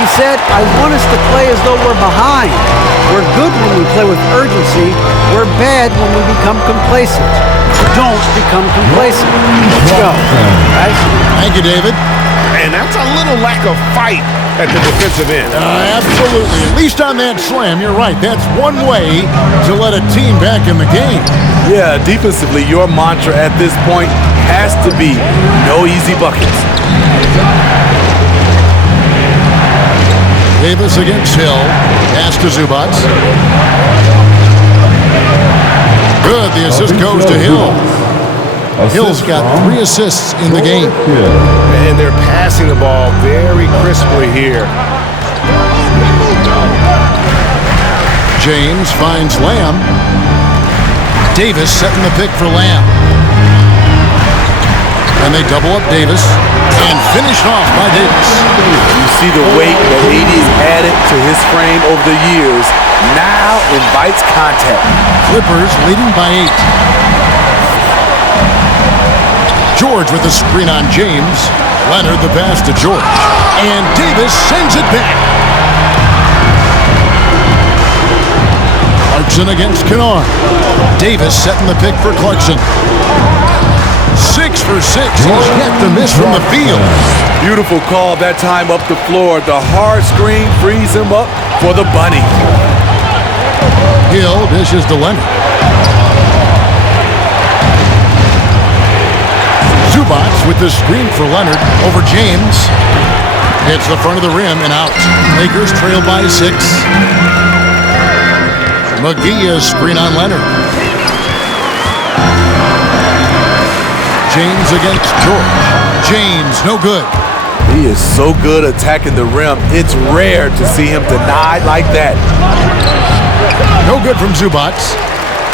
He said, I want us to play as though we're behind. We're good when we play with urgency. We're bad when we become complacent. Don't become complacent. Let's go, guys. Thank you, David. And that's a little lack of fight at the defensive end. Absolutely. At least on that slam, you're right. That's one way to let a team back in the game. Yeah, defensively, your mantra at this point has to be no easy buckets. Davis against Hill. Pass to Zubac. Good. The assist goes to Hill. Hill's got 3 assists in the game. And they're passing the ball very crisply here. James finds Lamb. Davis setting the pick for Lamb. And they double up Davis and finished off by Davis. You see the weight that AD's added to his frame over the years. Now invites contact. Clippers leading by 8. George with the screen on James. Leonard the pass to George. And Davis sends it back. Clarkson against Kennard. Davis setting the pick for Clarkson. 6 for 6. He's yet to miss from the field. Beautiful call that time up the floor. The hard screen frees him up for the bunny. Hill dishes to Leonard. Zubac with the screen for Leonard over James. Hits the front of the rim and out. Lakers trail by 6. McGee is screen on Leonard. James against George. James, no good. He is so good attacking the rim. It's rare to see him denied like that. No good from Zubac.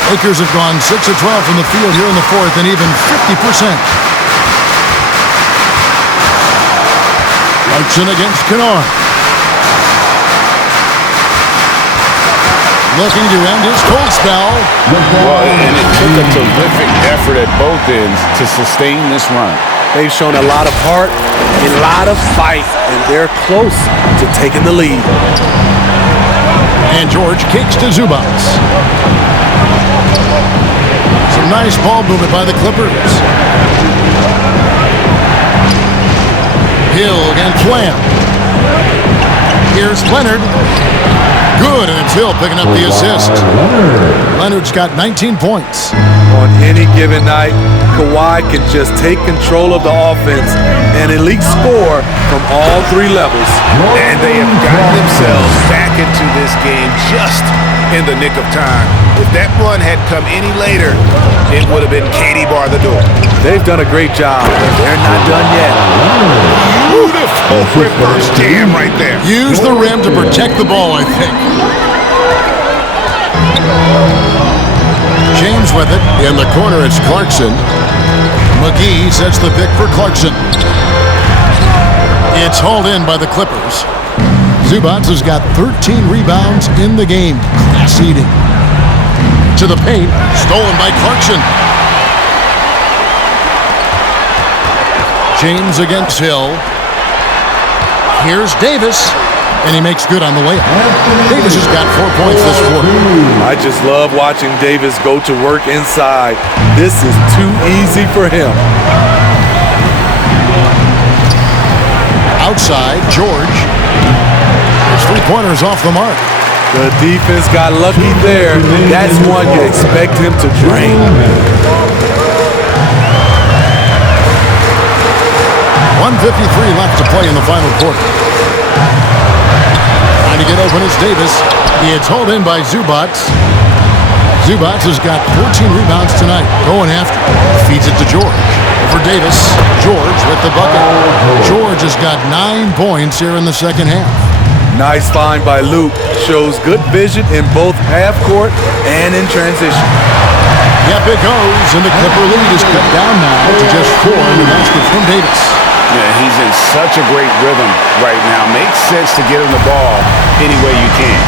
Lakers have gone 6 of 12 from the field here in the 4th and even 50%. Clarkson against Kennard. Looking to end his cold spell. Well, and it took a terrific effort at both ends to sustain this run. They've shown a lot of heart, a lot of fight, and they're close to taking the lead. And George kicks to Zubac. Some nice ball movement by the Clippers. Hill against Lamb. Here's Leonard. Good, and it's Hill picking up the assist. Leonard's got 19 points. On any given night, Kawhi can just take control of the offense and elite score from all 3 levels. And they have gotten themselves back into this game just in the nick of time. If that run had come any later, it would have been Katie bar the door. They've done a great job. They're not done yet. Beautiful reverse jam right there. Use the rim to protect the ball, I think. James with it. In the corner, it's Clarkson. McGee sets the pick for Clarkson. It's hauled in by the Clippers. Zubac has got 13 rebounds in the game. Class eating. To the paint. Stolen by Clarkson. James against Hill. Here's Davis. And he makes good on the layup. Davis has got 4 points this quarter. I just love watching Davis go to work inside. This is too easy for him. Outside, George. His 3-pointers off the mark. The defense got lucky there. That's one you expect him to drain. 1:53 left to play in the final quarter. Trying to get open is Davis. It's hauled in by Zubac. Zubac has got 14 rebounds tonight. Going after. Feeds it to George. For Davis. George with the bucket. George has got 9 points here in the second half. Nice find by Luke. Shows good vision in both half court and in transition. Yep, it goes, and the Clipper lead is cut down now to just 4 in the basket from Davis. Yeah, he's in such a great rhythm right now. Makes sense to get him the ball any way you can.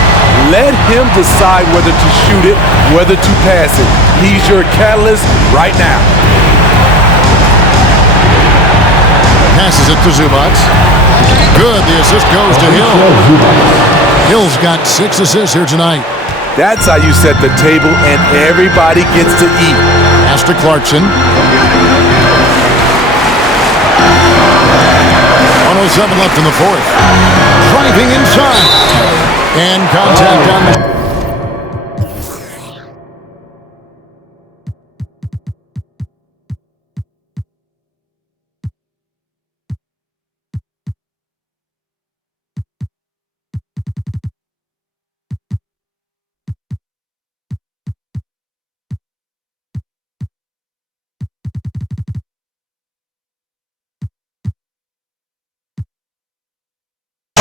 Let him decide whether to shoot it, whether to pass it. He's your catalyst right now. Passes it to Zubac. Good, the assist goes to Hill. Hill's got 6 assists here tonight. That's how you set the table and everybody gets to eat. Pass to Clarkson. 1:07 left in the fourth. Driving inside. And contact on the...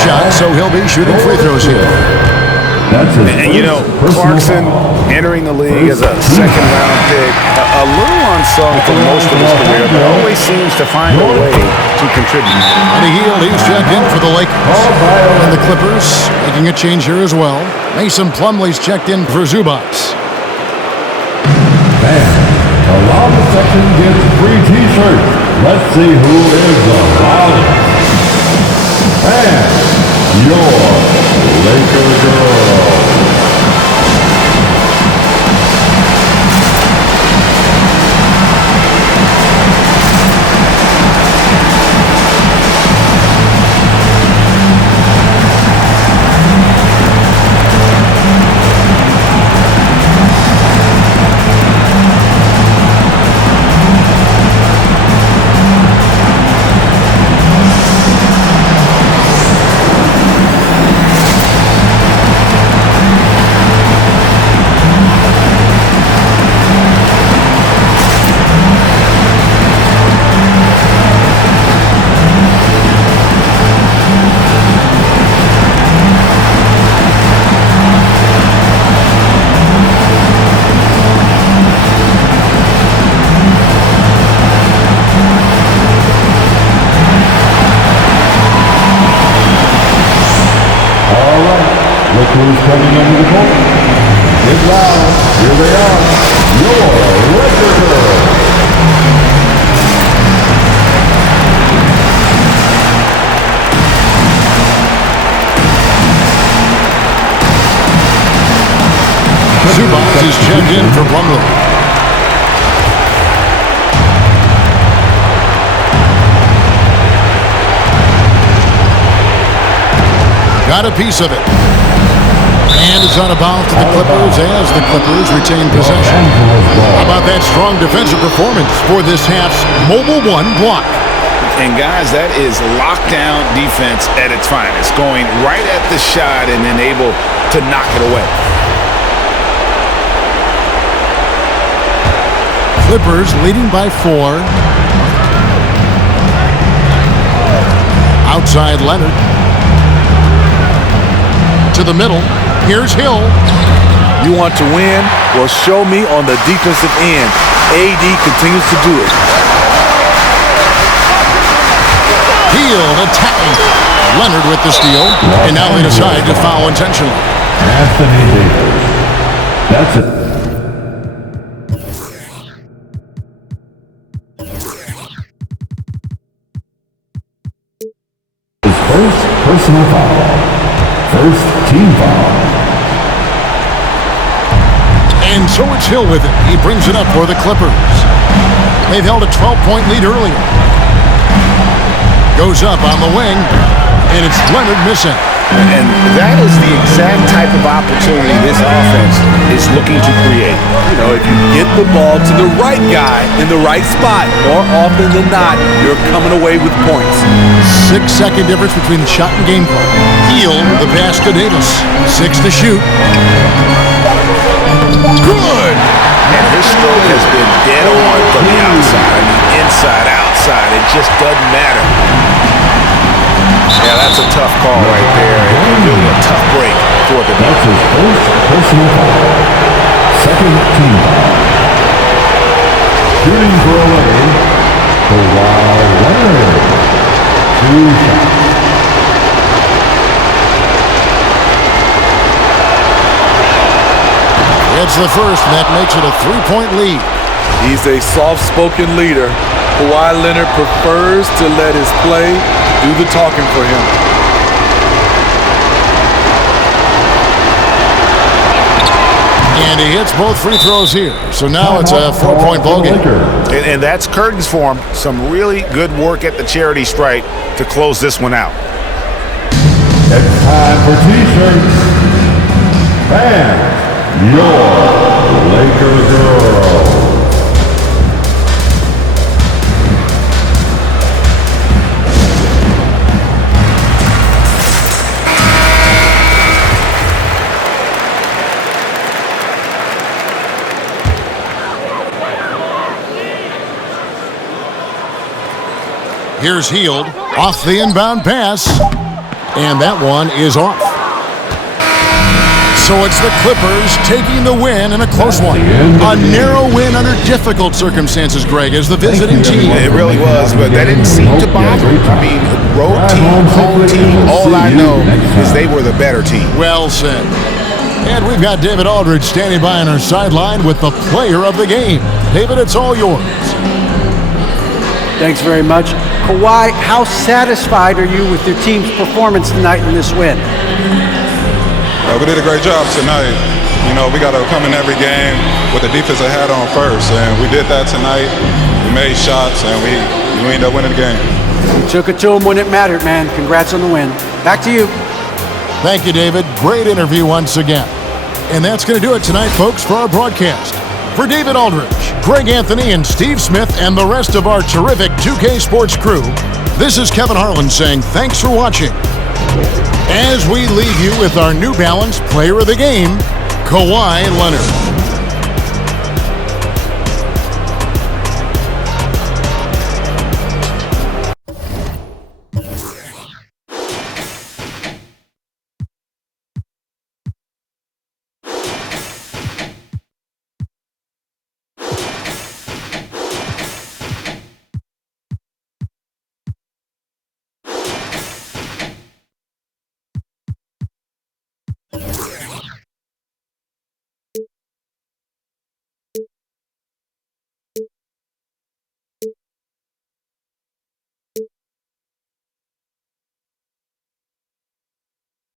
shot, so he'll be shooting free throws here. And you know, Clarkson entering the league as a second-round pick, a little unsung for most of his career, but always seems to find a way to contribute. And he's checked in for the Lakers. And the Clippers making a change here as well. Mason Plumlee's checked in for Zubac. And a Lava section gets free t-shirts. Let's see who is the loudest. And your Laker girl. Who's coming into the court? Get loud. Here they are. Your Laker girls. Zubac is checked in for Plumlee. Got a piece of it. And it's out of bounds to the Clippers as the Clippers retain possession. How about that strong defensive performance for this half's Mobile One block? And guys, that is lockdown defense at its finest, going right at the shot and then able to knock it away. Clippers leading by 4. Outside Leonard. To the middle. Here's Hill. You want to win? Well, show me on the defensive end. AD continues to do it. Hill attacking. Leonard with the steal. And now they decide to foul intentionally. Anthony Davis. That's it. His first personal foul. First team foul. And so it's Hill with it. He brings it up for the Clippers. They've held a 12-point lead earlier. Goes up on the wing, and it's Leonard missing. And that is the exact type of opportunity this offense is looking to create. You know, if you get the ball to the right guy in the right spot, more often than not, you're coming away with points. 6-second difference between the shot and game clock. Hill, the pass to Davis. 6 to shoot. Good! And his stroke has been dead on from the outside. I mean, inside, outside, it just doesn't matter. Yeah, that's a tough call right there. And really a tough break for the That's his first personal foul. Second team foul. Shooting for LA, Kawhi Leonard. 2 shots. It's the first, and that makes it a 3-point lead. He's a soft-spoken leader. Kawhi Leonard prefers to let his play do the talking for him. And he hits both free throws here. So now it's a 4-point ball game. And that's curtains for him. Some really good work at the charity stripe to close this one out. It's time for T-shirts. And your Laker girl. Here's Hield off the inbound pass, and that one is off. So it's the Clippers taking the win in a close one. A narrow win under difficult circumstances, Greg, as the visiting team. It really was, but that didn't seem to bother him. I mean, road team, home team, all I know is they were the better team. Well said. And we've got David Aldridge standing by on our sideline with the player of the game. David, it's all yours. Thanks very much. Kawhi, how satisfied are you with your team's performance tonight in this win? We did a great job tonight. You know, we got to come in every game with the defensive hat on first, and we did that tonight. We made shots, and we ended up winning the game. You took it to them when it mattered, man. Congrats on the win. Back to you. Thank you, David. Great interview once again. And that's going to do it tonight, folks, for our broadcast. For David Aldridge, Greg Anthony, and Steve Smith, and the rest of our terrific 2K Sports crew, this is Kevin Harlan saying thanks for watching. As we leave you with our New Balance Player of the Game, Kawhi Leonard.